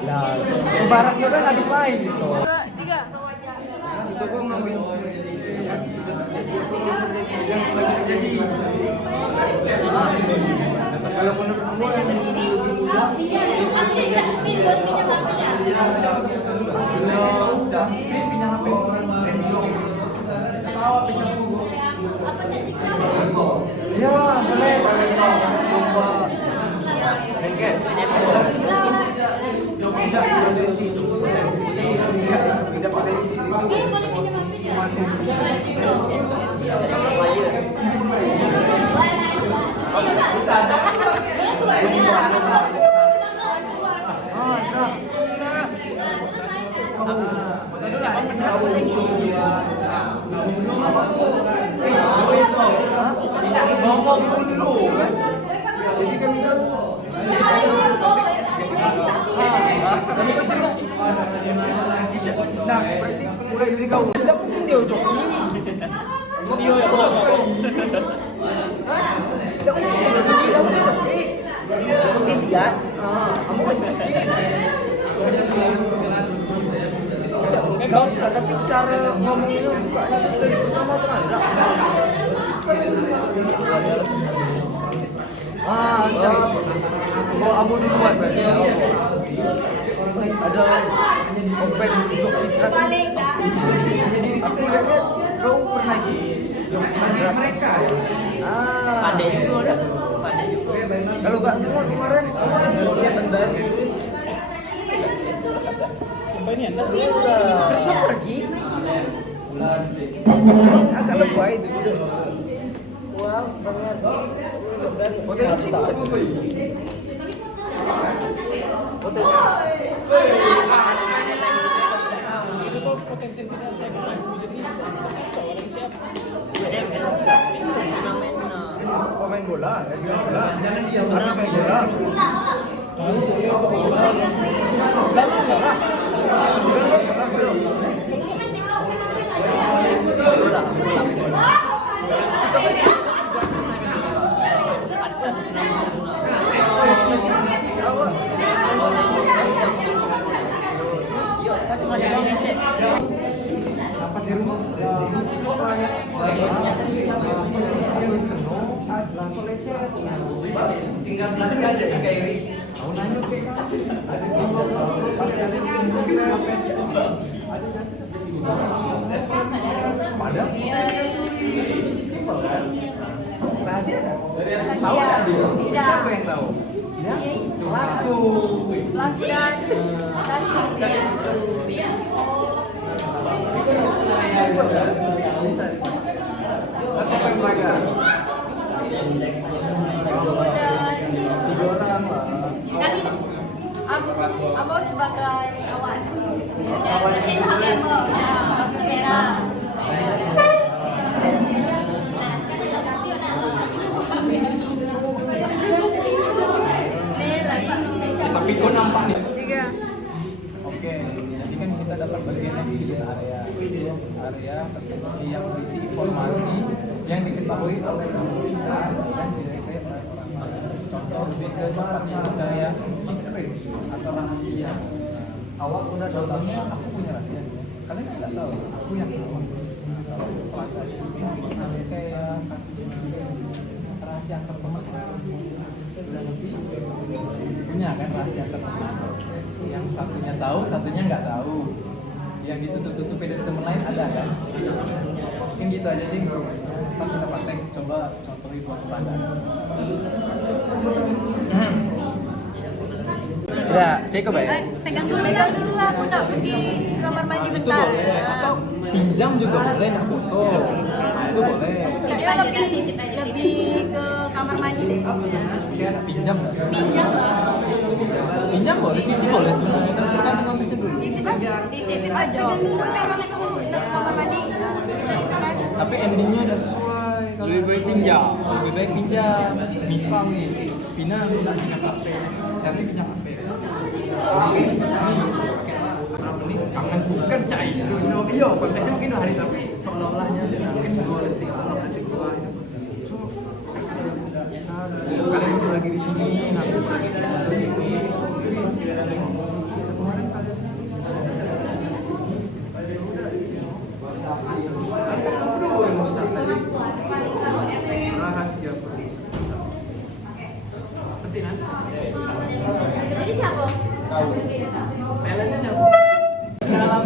Lah, ibaratnya kan habis main gitu. Kita kok ngambil yang sudah terjadi yang lagi terjadi. Kalau menurut kamu yang lebih muda, yang sudah terjadi ya, boleh. Coba. Tidak, potensi itu. potensi itu mati. Ngomong dulu kan. Jadi kan misal nah, berarti mulai dari kau. Tidak mungkin dia ucap ini. Dia ya kok. Tidak mungkin. Mungkin Tias. Kamu masih mungkin. Kau tapi cara ngomongnya bukanya dari pertama tuh ada. Mau abu duluan berarti. Ada open job iklan. Aku lihatnya kau pernah di job iklan mereka. Pandai juga. Kalau nggak semua kemarin dia bandar. Terus apa lagi? Agak lebay itu. Wow, banget. Potensi itu apa? Potensi. Itu kok potensi tidak saya ketahui. Jadi Pemain bola, jangan dia harus main bola. Apa di rumah? Tinggal selanjutnya aja di Kairi. Mau nanya ke kamu? Ada pasti ada pada simpel kan? Rahasia kan? Tahu kan dia? Siapa yang tahu? Ya, laku. Laku dan Simpel kan? Bisa. Siapa yang belajar? Tiga orang lah. Amo sebagai kawan. Tapi kau nampak nih. Tiga. Oke, jadi kan kita dapat bagian di area tersebut yang berisi informasi yang diketahui oleh pemerintah dan direktur orang. Contoh lebih ke tempatnya kayak secret atau rahasia. Awak udah contohnya, aku punya rahasia. Kalian kan nggak tahu, aku yang tahu. Kalau kayak kasus rahasia antar teman, punya kan rahasia antar teman. Yang satunya tahu, satunya nggak tahu. Yang ditutup-tutupin dari teman lain ada kan? Mungkin gitu aja sih. Ntar kita praktek, coba contohin buat pada. ya, cek apa ya? Pegang dulu lah, aku nak pergi ke kamar mandi bentar. Atau pinjam juga boleh nak foto. Itu boleh. Dia lebih ke kamar mandi deh. Pinjam nggak sih? Pinjam. Boleh, titip boleh sebenarnya. Tergantung konteksnya dulu. Titip aja. Titip aja. Pegang itu ke kamar mandi. Itu kan. Tapi endingnya udah sesuai. Lebih baik pinjam. Misal nih, Pina minta pinjam HP. Nanti pinjam HP. Oke, berapa menit? Kangen bukan cair. Iya, konteksnya mungkin 2 hari tapi seolah-olahnya mungkin 2 detik setelah itu. Kalian udah lagi di sini, nanti lagi di sini. Kemarin kalian berdua yang bisa tadi rahasia perusahaan. Penting kan? Jadi siapa? Tahu. Talentnya siapa? Dalam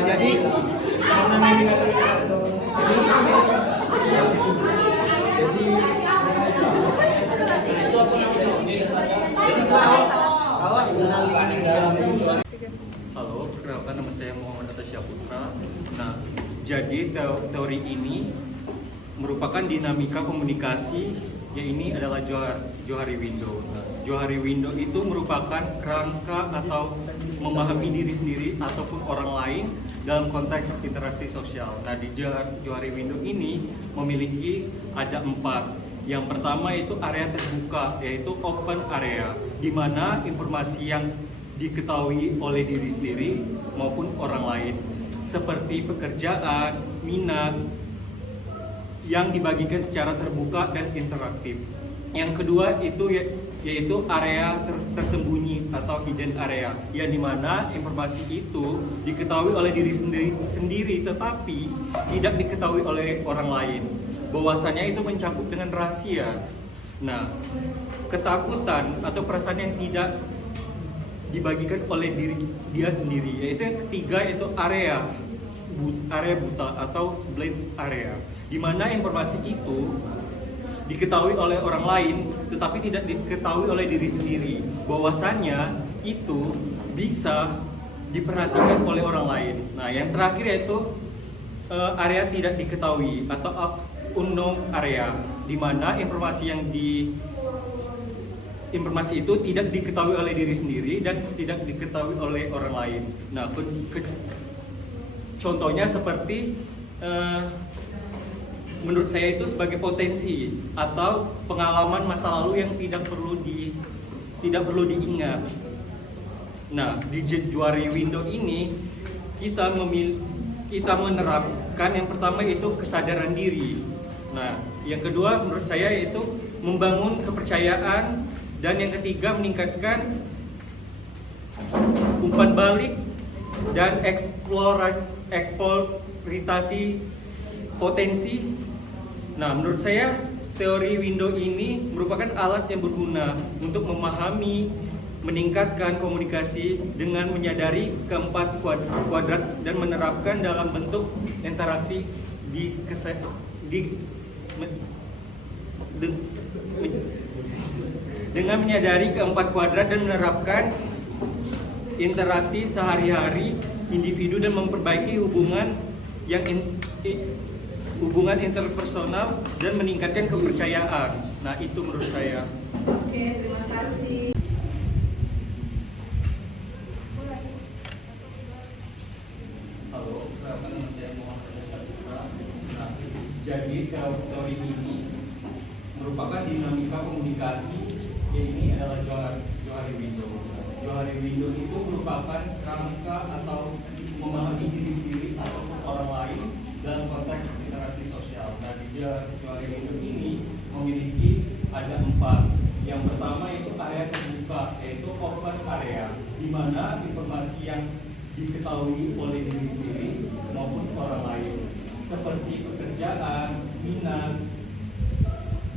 jadi halo, perkenalkan nama saya Muhammad Atasya Putra. Nah, jadi teori ini merupakan dinamika komunikasi, ya ini adalah Johari Window. Nah, Johari Window itu merupakan kerangka atau memahami diri sendiri ataupun orang lain dalam konteks interaksi sosial. Nah, di Johari Window ini memiliki ada 4. Yang pertama itu area terbuka, yaitu open area, di mana informasi yang diketahui oleh diri sendiri maupun orang lain, seperti pekerjaan, minat, yang dibagikan secara terbuka dan interaktif. Yang kedua itu yaitu area tersembunyi atau hidden area, yang dimana informasi itu diketahui oleh diri sendiri tetapi tidak diketahui oleh orang lain. Bahwasannya itu mencakup dengan rahasia. Nah, ketakutan atau perasaan yang tidak dibagikan oleh dia sendiri, yaitu yang ketiga itu area buta atau blind area, di mana informasi itu diketahui oleh orang lain tetapi tidak diketahui oleh diri sendiri. Bahwasannya itu bisa diperhatikan oleh orang lain. Nah, yang terakhir yaitu area tidak diketahui atau unknown area, di mana informasi itu tidak diketahui oleh diri sendiri dan tidak diketahui oleh orang lain. Nah, contohnya seperti menurut saya itu sebagai potensi atau pengalaman masa lalu yang tidak perlu diingat. Nah, di Johari Window ini kita menerapkan yang pertama itu kesadaran diri. Nah, yang kedua menurut saya yaitu membangun kepercayaan, dan yang ketiga meningkatkan umpan balik dan eksplorasi potensi. Nah, menurut saya teori window ini merupakan alat yang berguna untuk memahami, meningkatkan komunikasi dengan menyadari keempat kuadrat dan menerapkan dalam bentuk interaksi dengan menyadari keempat kuadrat dan menerapkan interaksi sehari-hari individu dan memperbaiki hubungan interpersonal dan meningkatkan kepercayaan. Nah, itu menurut saya. Oke, terima kasih. Halo, perkenalkan nama saya Muhammad Atasya Putra. Nah, jadi teori ini merupakan dinamika komunikasi, ya ini adalah Johari Window. Johari Window itu merupakan kerangka atau memahami diri sendiri atau orang lain dalam konteks interaksi sosial. Nah, di Johari Window ini memiliki ada 4. Yang pertama itu area terbuka, yaitu open area, di mana informasi yang diketahui oleh diri sendiri maupun orang lain, seperti pekerjaan, minat,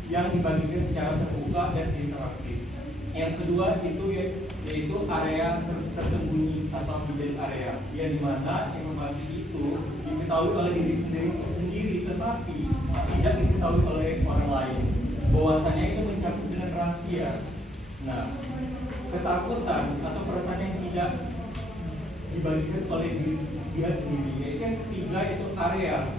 yang dibagikan secara terbuka dan interaktif. Yang kedua itu yaitu area tersembunyi atau hidden area, yang dimana informasi itu diketahui oleh diri sendiri tetapi tidak diketahui oleh orang lain. Bahwasannya itu mencakup dengan rahasia. Nah, ketakutan atau perasaan yang tidak dibagikan oleh dia sendiri, yaitu yang ketiga itu area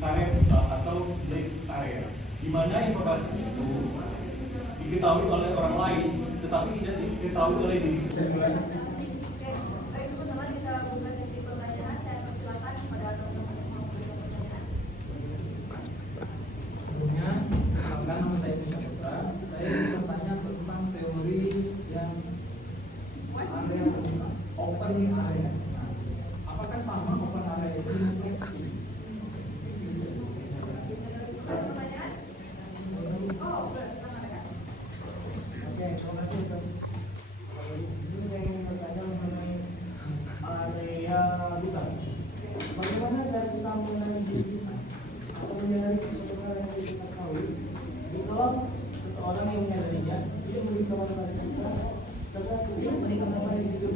buta atau black area, di mana informasi itu diketahui oleh orang lain tetapi tidak diketahui oleh diri sendiri. Baik, teman-teman, kita buka sesi pertanyaan. Saya persilakan kepada teman-teman yang mau berikan pertanyaan. Sebelumnya, perkenalkan nama saya Atasya Putra. Saya ingin bertanya tentang teori yang area terbuka, open area. Apakah sama open area itu dengan fleksi? Pertanyaan? Oh, bersama dekat. Oke, terima kasih atas. Di sini saya ingin bertanya mengenai area buta. Bagaimana cara kita mengenali diri kita atau menyadari seseorang yang kita tahu? Kalau seseorang yang menyadarinya, dia memberitahu kepada kita, serta dia memberitahu kepada hidup.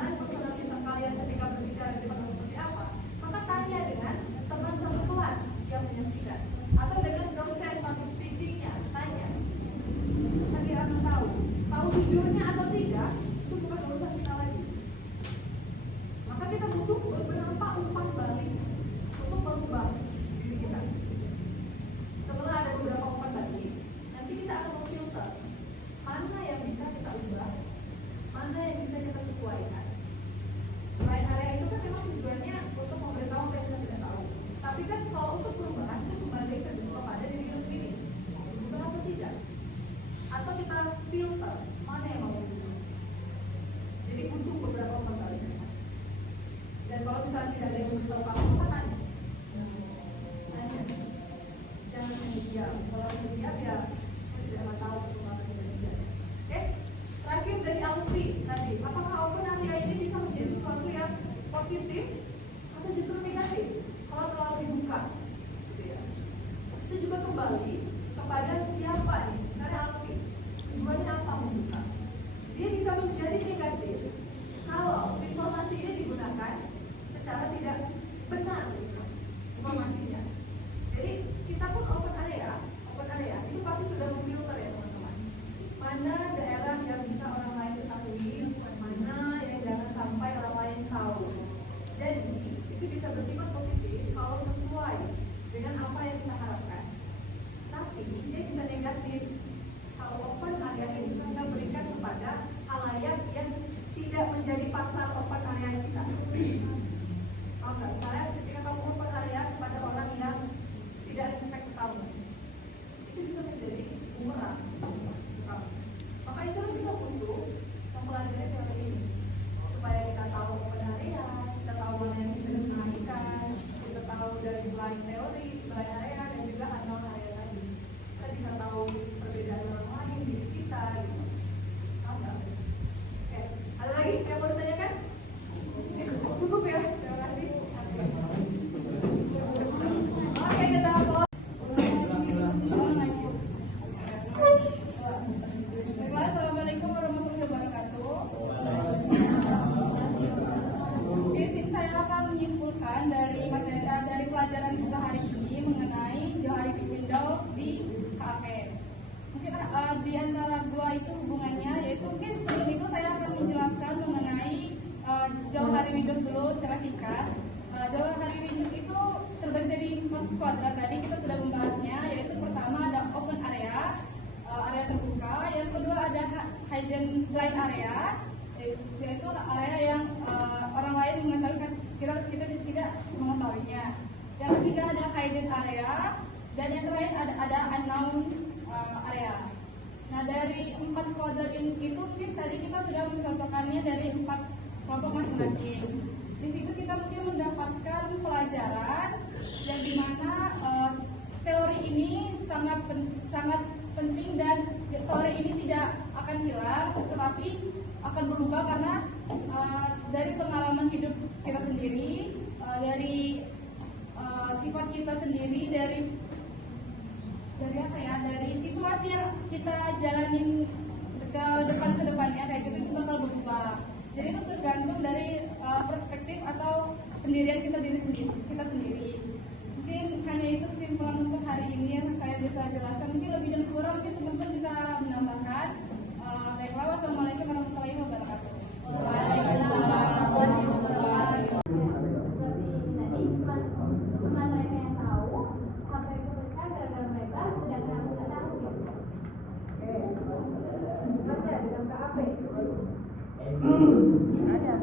kebiasaan personalitas kalian ketika berbicara di depan seperti apa, maka tanya dengan teman satu kelas yang menyaksikan atau dengan dosen public speaking-nya, tanya. Kan dia akan tahu jujurnya atau tidak, itu bukan urusan kita lagi. Maka kita butuh beberapa umpan balik untuk merubah diri kita. Setelah ada beberapa umpan balik, nanti kita akan memfilter mana yang bisa kita ubah, mana yang bisa kita sesuaikan. Lain area itu kan memang tujuannya untuk memberitahu apa yang kita tidak tahu. Tapi kan kalau untuk perubahan itu kembali kepada diri kita sendiri, mau berubah atau tidak. Atau kita filter mana yang mau berubah. Jadi butuh beberapa umpan balik. Dan kalau misalnya tidak ada yang memberitahu kamu, apa tanya? Tanya. Jangan hanya diam. Kalau hanya diam ya tidak akan tahu apa yang terjadi. Oke? Terakhir dari Alfi tadi, apakah open area ini bisa menjadi sesuatu yang positif atau justru negatif kalau terlalu dibuka? Gitu ya. Itu juga kembali kepada siapa nih? Misalnya Alfi, tujuannya apa membuka? Dia bisa menjadi negatif kalau informasi ini digunakan secara tidak benar informasinya. Jadi kita pun open area itu pasti sudah memfilter ya teman-teman. Mana daerah yang bisa orang lain ketahui, mana yang jangan sampai orang lain tahu. Jadi itu bisa bersifat positif kalau sesuai dengan apa yang kita harapkan. Tapi dia bisa negatif kalau open area ini kita berikan kepada halayak yang tidak menjadi pasar open area kita. Oh enggak, misalnya ketika kamu open area kepada orang yang tidak respect kamu, itu bisa menjadi bumerang. Maka itu kita butuh mempelajari teori ini supaya kita tahu open area, kita tahu mana yang bisa disenangkan, kita tahu dari blind teori, blind area dan juga unknown area tadi. Kita bisa tahu perbedaan orang lain diri kita gitu. Oke, ada lagi yang mau ditanyakan? Cukup ya, terima kasih. Oke, kita close. Baiklah, assalamualaikum warahmatullahi wabarakatuh. Oke, saya akan menyimpulkan dari materi dari pelajaran kita hari ini mengenai Johari Windows di KAP. Mungkin di antara dua itu hubungannya, yaitu mungkin sebelum itu saya akan menjelaskan mengenai Johari Windows dulu secara singkat. Johari Windows itu terbagi dari 4 kuadrat tadi kita sudah membahasnya, yaitu pertama ada open area, area terbuka, yang kedua ada hidden blind area, yaitu area yang orang lain mengetahui kita tidak mengetahuinya. Yang ketiga ada hidden area, dan yang terakhir ada unknown area. Nah, dari 4 kuadrat ini itu mungkin tadi kita sudah mencontohkannya dari 4 kelompok masing-masing. Di situ kita mungkin mendapatkan pelajaran yang dimana teori ini sangat penting, dan teori ini tidak akan hilang, tetapi akan berubah karena dari pengalaman hidup kita sendiri, dari sifat kita sendiri, dari apa ya, dari situasi yang kita jalanin ke depannya kayak gitu, itu bakal berubah. Jadi itu tergantung dari perspektif atau pendirian kita sendiri. Mungkin hanya itu kesimpulan untuk hari ini yang saya bisa jelaskan. Mungkin lebih dan kurang mungkin teman-teman bisa menambahkan. Baiklah, wassalamualaikum warahmatullahi wabarakatuh. Waalaikumsalam warahmatullahi wabarakatuh. Teman mereka yang tahu apa itu mereka gara-gara mereka sedang nggak tahu. Ada dalam KAP. Ada.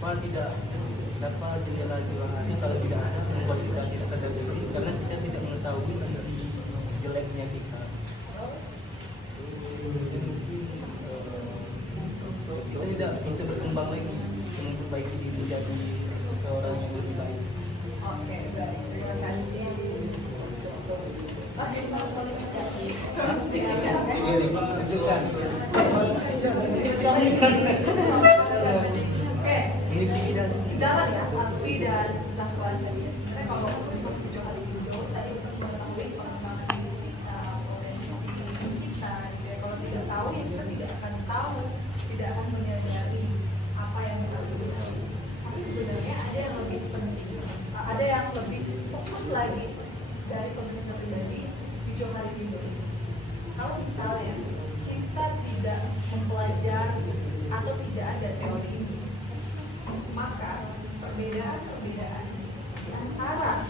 Pak tidak dapat jendela jualannya kalau tidak ada membuat kita tidak sadar diri karena kita tidak mengetahui sisi jeleknya kita. Kita tidak bisa berkembang lagi memperbaiki diri menjadi seseorang yang lebih baik. Oke, baik. Terima kasih. Oke, jalan ya, Alfi dan Zahwan tadi. Sebenarnya kalau untuk tujuh hari itu tadi kita sudah mengetahui pengembangan kita, potensi kita. Jadi kalau tidak tahu ya kita tidak akan tahu, tidak akan menyadari apa yang kita butuhkan. Tapi sebenarnya ada yang lebih penting, ada yang lebih fokus lagi dari pembentukan pribadi di Johari Window ini. Kalau misalnya kita tidak mempelajari atau tidak ada teori ini, maka perbedaan-perbedaan antara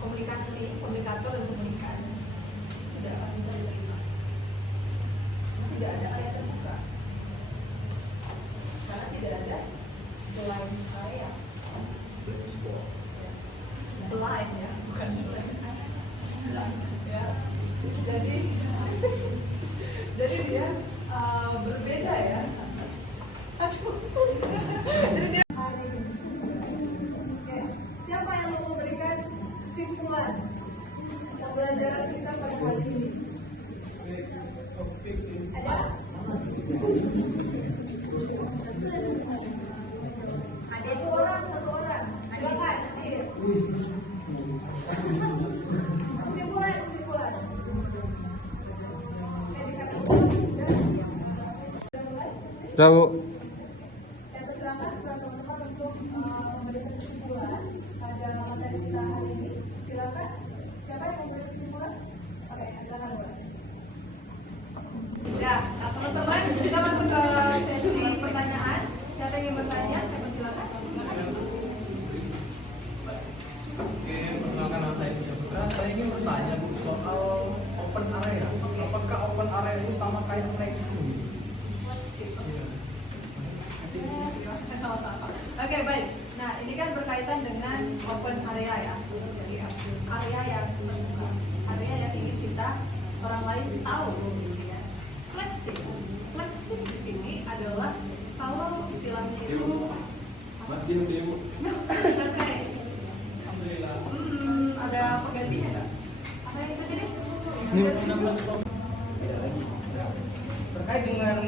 komunikator dan komunikan tidak akan bisa diterima. Tidak ada ayat terbuka karena tidak ada blind saya. Blind ya, bukan blind. Ya. Jadi dia berbeda ya. Aduh. Jadi dia Oke. Siapa yang mau memberikan simpulan pembelajaran kita pada hari ini? Ada? Ada satu orang. Silakan. Simpulan. Sudah, Bu. Yang pertama, teman-teman untuk memberikan kesimpulan pada materi kita hari ini. Silakan. Siapa yang memberikan kesimpulan? Oke, silakan Bu. Ya, nah, teman-teman kita masuk ke sesi pertanyaan. Siapa yang ingin bertanya? Saya persilakan. Oke, perkenalkan nama saya Pusha Putra. Saya ingin bertanya Bu soal open area. Apakah open area itu sama kayak flexing? Sama-sama. Oke, baik. Nah, ini kan berkaitan dengan open area ya. Jadi area yang terbuka, area yang ingin kita orang lain tahu. Ya. Flexing di sini adalah kalau istilahnya itu oke. Alhamdulillah. Ada penggantinya nggak? Apa yang itu jadi? Terkait dengan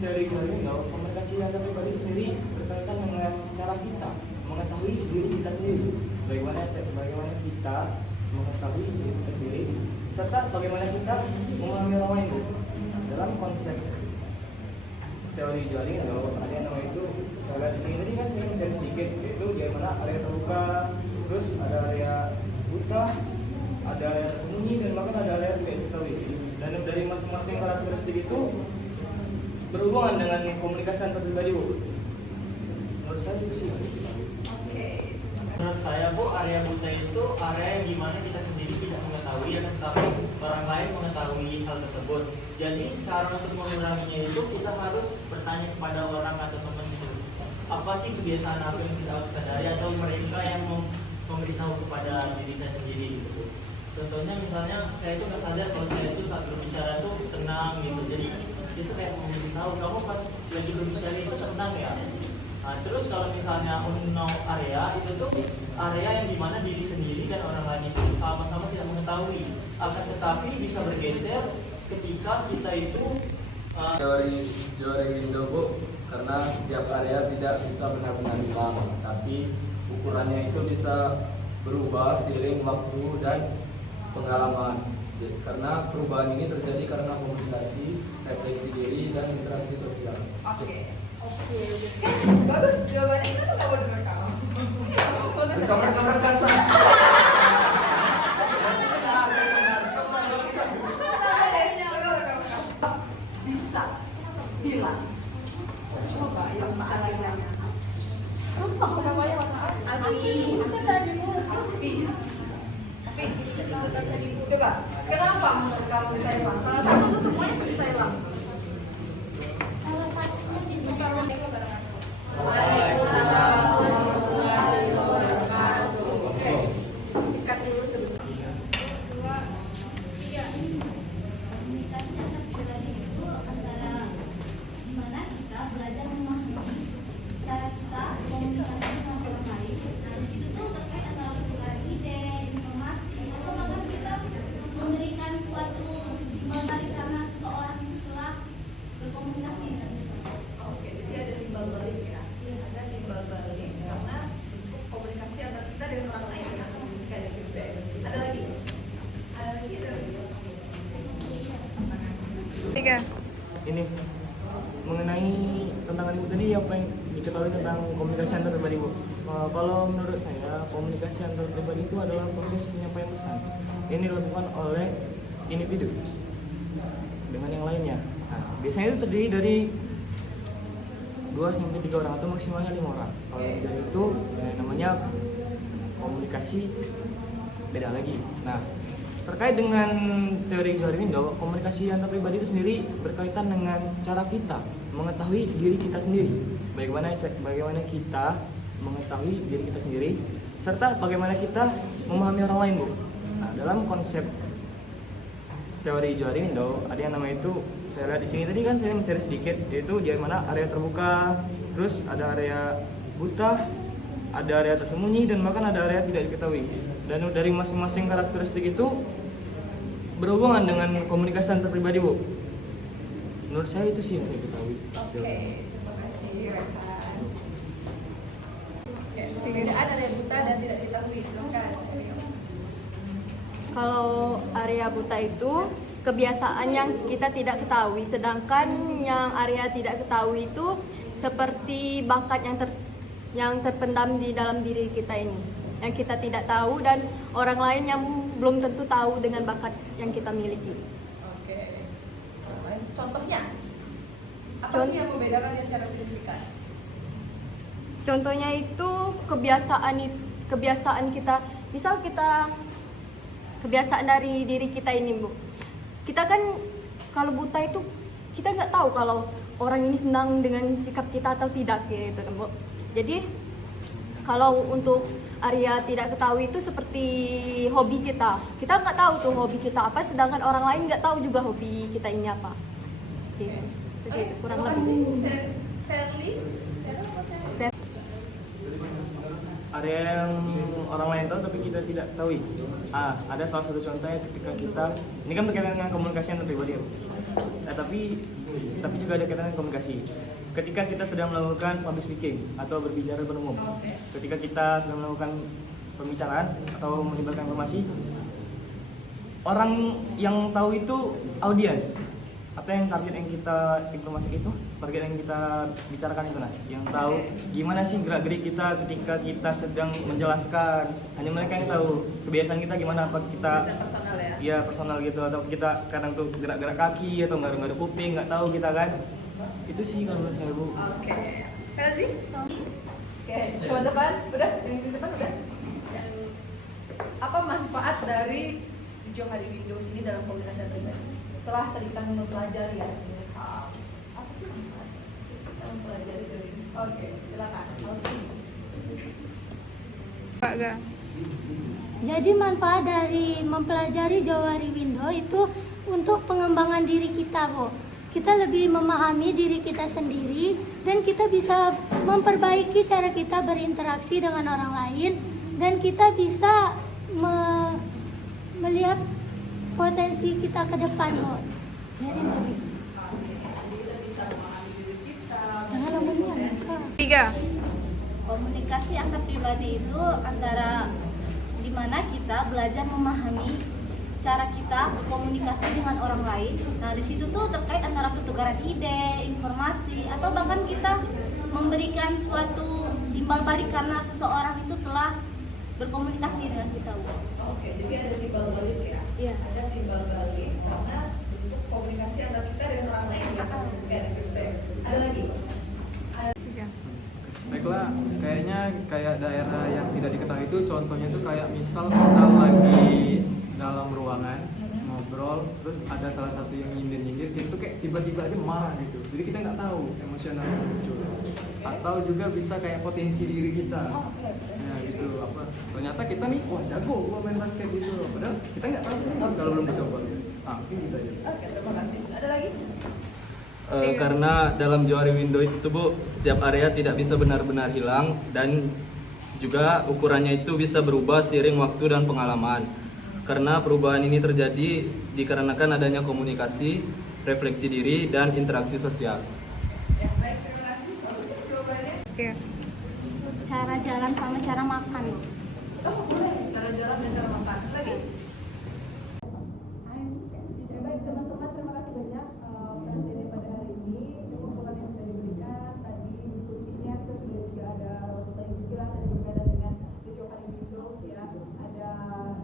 teori Window, komunikasi antar pribadi sendiri berkaitan dengan cara kita mengetahui diri kita sendiri, bagaimana kita mengetahui diri kita sendiri, serta bagaimana kita memahami orang lain. Dalam konsep teori Window ada yang namanya itu, saya lihat di sini tadi kan saya mencari sedikit, yaitu bagaimana area terbuka, terus ada area buta, ada area tersembunyi, dan bahkan ada area tidak diketahui. Dan dari masing-masing karakteristik itu berhubungan dengan komunikasi antar pribadi, Bu. Menurut saya itu sih. Oke. Menurut saya, Bu, area buta itu area yang dimana kita sendiri tidak mengetahui, akan tetapi orang lain mengetahui hal tersebut. Jadi cara untuk menguranginya itu kita harus bertanya kepada orang atau teman itu. Apa sih kebiasaan aku yang tidak aku sadari atau mereka yang memberitahu kepada diri saya sendiri gitu. Contohnya misalnya saya itu nggak sadar kalau saya itu saat berbicara tuh tenang gitu. Jadi itu kayak memberitahu kamu pas lagi berbicara itu tenang ya. Nah terus kalau misalnya unknown area itu tuh area yang dimana diri sendiri dan orang lain itu sama-sama tidak mengetahui. Akan tetapi bisa bergeser ketika kita itu Teori Johari Window, Bu, karena setiap area tidak bisa benar-benar hilang, tapi ukurannya itu bisa berubah seiring waktu dan pengalaman. Karena perubahan ini terjadi karena komunikasi, refleksi diri, dan interaksi sosial. Oke. Bagus jawabannya. Kita nggak mau direkam. Rekam saya. Bisa hilang Coba yang masalahnya. Lupa namanya warna apa? Afi. Coba, kenapa menurut kamu bisa hilang? Salah satu tuh semuanya tuh bisa hilang. Salah satunya bisa Ikat dulu sebentar. komunikasi antar pribadi itu antara dimana kita belajar memahami cara kita komunikasi dengan orang lain. Nah di situ tuh terkait antara pertukaran ide, informasi, atau bahkan kita memberikan suatu timbal balik karena seseorang itu telah berkomunikasi dengan kita. Oke, jadi ada timbal balik ya. Ada timbal balik karena untuk komunikasi antar kita dengan orang lain ya. Kayak feedback. Ada lagi? Ada lagi? Ada lagi? Ini mengenai tantangan ibu tadi apa yang diketahui tentang komunikasi antar pribadi bu? Kalau menurut saya komunikasi antar pribadi itu adalah proses penyampaian pesan. Ini dilakukan oleh individu dengan yang lainnya. Nah, biasanya itu terdiri dari 2 sampai 3 orang atau maksimalnya 5 orang. Kalau dari itu namanya komunikasi beda lagi. Nah, terkait dengan teori Johari Window, komunikasi antar pribadi itu sendiri berkaitan dengan cara kita mengetahui diri kita sendiri. Bagaimana kita mengetahui diri kita sendiri, serta bagaimana kita memahami orang lain, Bu. Nah, dalam konsep teori Johari Window, ada yang namanya itu, saya lihat di sini tadi kan saya mencari sedikit, yaitu di mana area terbuka, terus ada area buta, ada area tersembunyi, dan bahkan ada area tidak diketahui. Dan dari masing-masing karakteristik itu berhubungan dengan komunikasi antar pribadi, Bu. Menurut saya itu sih yang saya ketahui. Oke, terima kasih Rehan. Oke, perbedaan area buta dan tidak diketahui. Silakan. Kalau area buta itu kebiasaan yang kita tidak ketahui, sedangkan yang area tidak ketahui itu seperti bakat yang terpendam di dalam diri kita ini, yang kita tidak tahu dan orang lain yang belum tentu tahu dengan bakat yang kita miliki. Oke. Contohnya, apa sih yang membedakannya secara signifikan? Contohnya itu kebiasaan kita, misal kita kebiasaan dari diri kita ini, Bu. Kita kan kalau buta itu kita nggak tahu kalau orang ini senang dengan sikap kita atau tidak gitu kan, Bu. Jadi kalau untuk area tidak ketahui itu seperti hobi kita. Kita nggak tahu tuh hobi kita apa, sedangkan orang lain nggak tahu juga hobi kita ini apa. Gitu. Seperti itu, kurang lebih. Sally? Area yang orang lain tahu tapi kita tidak tahu. Ada salah satu contohnya ketika kita, ini kan berkaitan dengan komunikasi antar pribadi ya. Nah, tapi juga ada kaitan dengan komunikasi. Ketika kita sedang melakukan public speaking atau berbicara depan umum, ketika kita sedang melakukan pembicaraan atau menyebarkan informasi, orang yang tahu itu audiens. Apa yang target yang kita informasi itu, target yang kita bicarakan itu, nah, yang tahu gimana sih gerak-gerik kita ketika kita sedang menjelaskan, hanya mereka yang tahu kebiasaan kita gimana, apa kita personal ya? Iya personal gitu, atau kita kadang tuh gerak-gerak kaki atau nggak ada kuping, nggak tahu kita kan. Itu sih kalau menurut saya, Bu. Oke. Kasih? Oke, teman-teman, udah? Yang di depan udah? Apa manfaat dari Johari Windows ini dalam komunikasi antar pribadi? Setelah tadi kami mempelajari ya, apa sih manfaat? Kita mempelajari dari. Oke, silakan. Pak Ga. Jadi manfaat dari mempelajari Johari Window itu untuk pengembangan diri kita, Bu. Kita lebih memahami diri kita sendiri dan kita bisa memperbaiki cara kita berinteraksi dengan orang lain, dan kita bisa melihat potensi kita ke depan, Bu. Jadi begitu. Jangan ngomongnya. 3. Komunikasi antar pribadi itu antara dimana kita belajar memahami cara kita berkomunikasi dengan orang lain. Nah, di situ tuh terkait antara pertukaran ide, informasi, atau bahkan kita memberikan suatu timbal balik karena seseorang itu telah berkomunikasi dengan kita. Oke, jadi ada timbal balik ya? Iya. Ada timbal balik karena bentuk komunikasi antara kita dengan orang lain ya? Kayak feedback. Ada lagi? Kla, kayaknya kayak daerah yang tidak diketahui itu contohnya itu kayak misal kita lagi dalam ruangan ngobrol, terus ada salah satu yang nyindir-nyindir, kita tuh kayak tiba-tiba aja marah gitu. Jadi kita nggak tahu emosionalnya muncul. Atau juga bisa kayak potensi diri kita. Ya gitu, apa? Ternyata kita nih, wah jago gua main basket gitu. Padahal kita nggak tahu sih kalau belum dicoba. Mungkin gitu aja. Oke, terima kasih. Ada lagi? Karena dalam Johari Window itu Bu, setiap area tidak bisa benar-benar hilang dan juga ukurannya itu bisa berubah seiring waktu dan pengalaman. Karena perubahan ini terjadi dikarenakan adanya komunikasi, refleksi diri, dan interaksi sosial. Ya, baik, terima kasih. Bagus ya jawabannya. Oke. Cara jalan sama cara makan. Oh, boleh. Cara jalan dan cara makan. Lagi? Ya, baik teman-teman, terima kasih banyak perhatiannya pada hari ini. Kesimpulan yang sudah diberikan tadi, diskusinya kita sudah juga ada role juga tadi berkaitan dengan The Johari Windows ya. Ada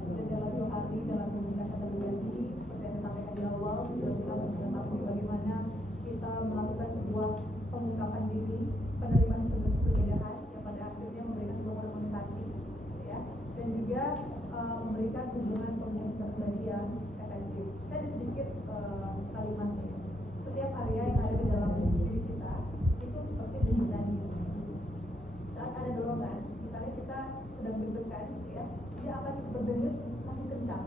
jendela Johari dalam komunikasi pribadi seperti yang disampaikan di awal. Juga kita mengetahui bagaimana kita melakukan sebuah pengungkapan diri, penerimaan perbedaan yang pada akhirnya memberikan sebuah harmonisasi ya. Dan juga memberikan hubungan komunikasi pribadi yang efektif. Tadi sedikit kalimatnya. Setiap area yang ada di dalam diri kita itu seperti denyut. Saat ada dorongan, misalnya kita sedang deg-degan, ya, dia akan berdenyut semakin kencang.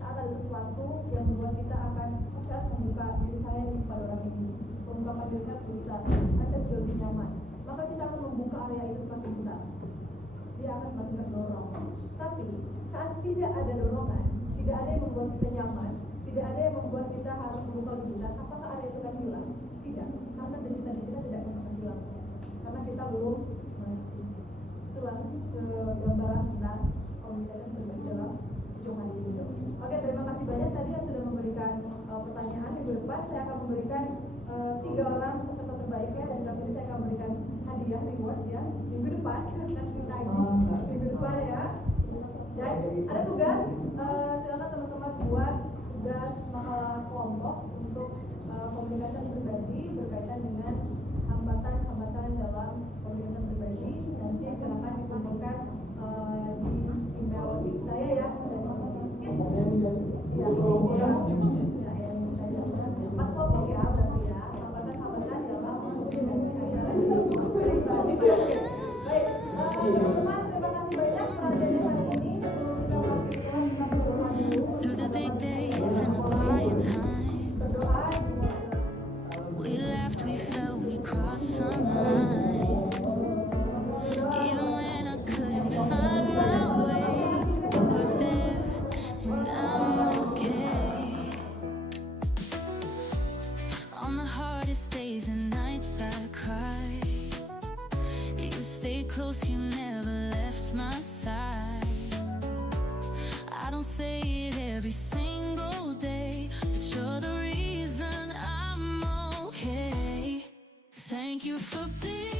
Saat ada sesuatu yang membuat kita akan, saya harus membuka diri saya pada orang ini, mengungkapkan diri saya bisa, saya jauh lebih nyaman. Maka kita akan membuka area itu semakin besar. Dia akan semakin terdorong. Tapi saat tidak ada dorongan, tidak ada yang membuat kita nyaman, tidak ada yang membuat kita harus membuka lebih besar, apakah area itu akan hilang? Tidak, karena denyutan kita tidak akan hilang, karena kita belum mengerti. Itulah segambaran tentang komunikasi pribadi dalam Johari Window. Oke, terima kasih banyak tadi yang sudah memberikan pertanyaan. Minggu depan saya akan memberikan 3 orang peserta terbaiknya, dan kali ini saya akan memberikan hadiah reward ya. Minggu depan, minggu depan ya. Dan ada tugas, silakan teman-teman buat tugas makalah kelompok untuk komunikasi pribadi berkaitan dengan hambatan-hambatan dalam komunikasi pribadi. Nanti silakan dikumpulkan di email saya ya. Ya, empat kelompok ya berarti ya, hambatan-hambatan dalam komunikasi pribadi. Baik, teman-teman, terima kasih banyak perhatiannya hari ini. Through the big days and the quiet times, we laughed, we felt, we crossed some lines. Even when I couldn't find my way, you were there, and I'm okay. On the hardest days and nights I cried, you stayed close, you never left my side. I don't say it every single day, but you're the reason I'm okay. Thank you for being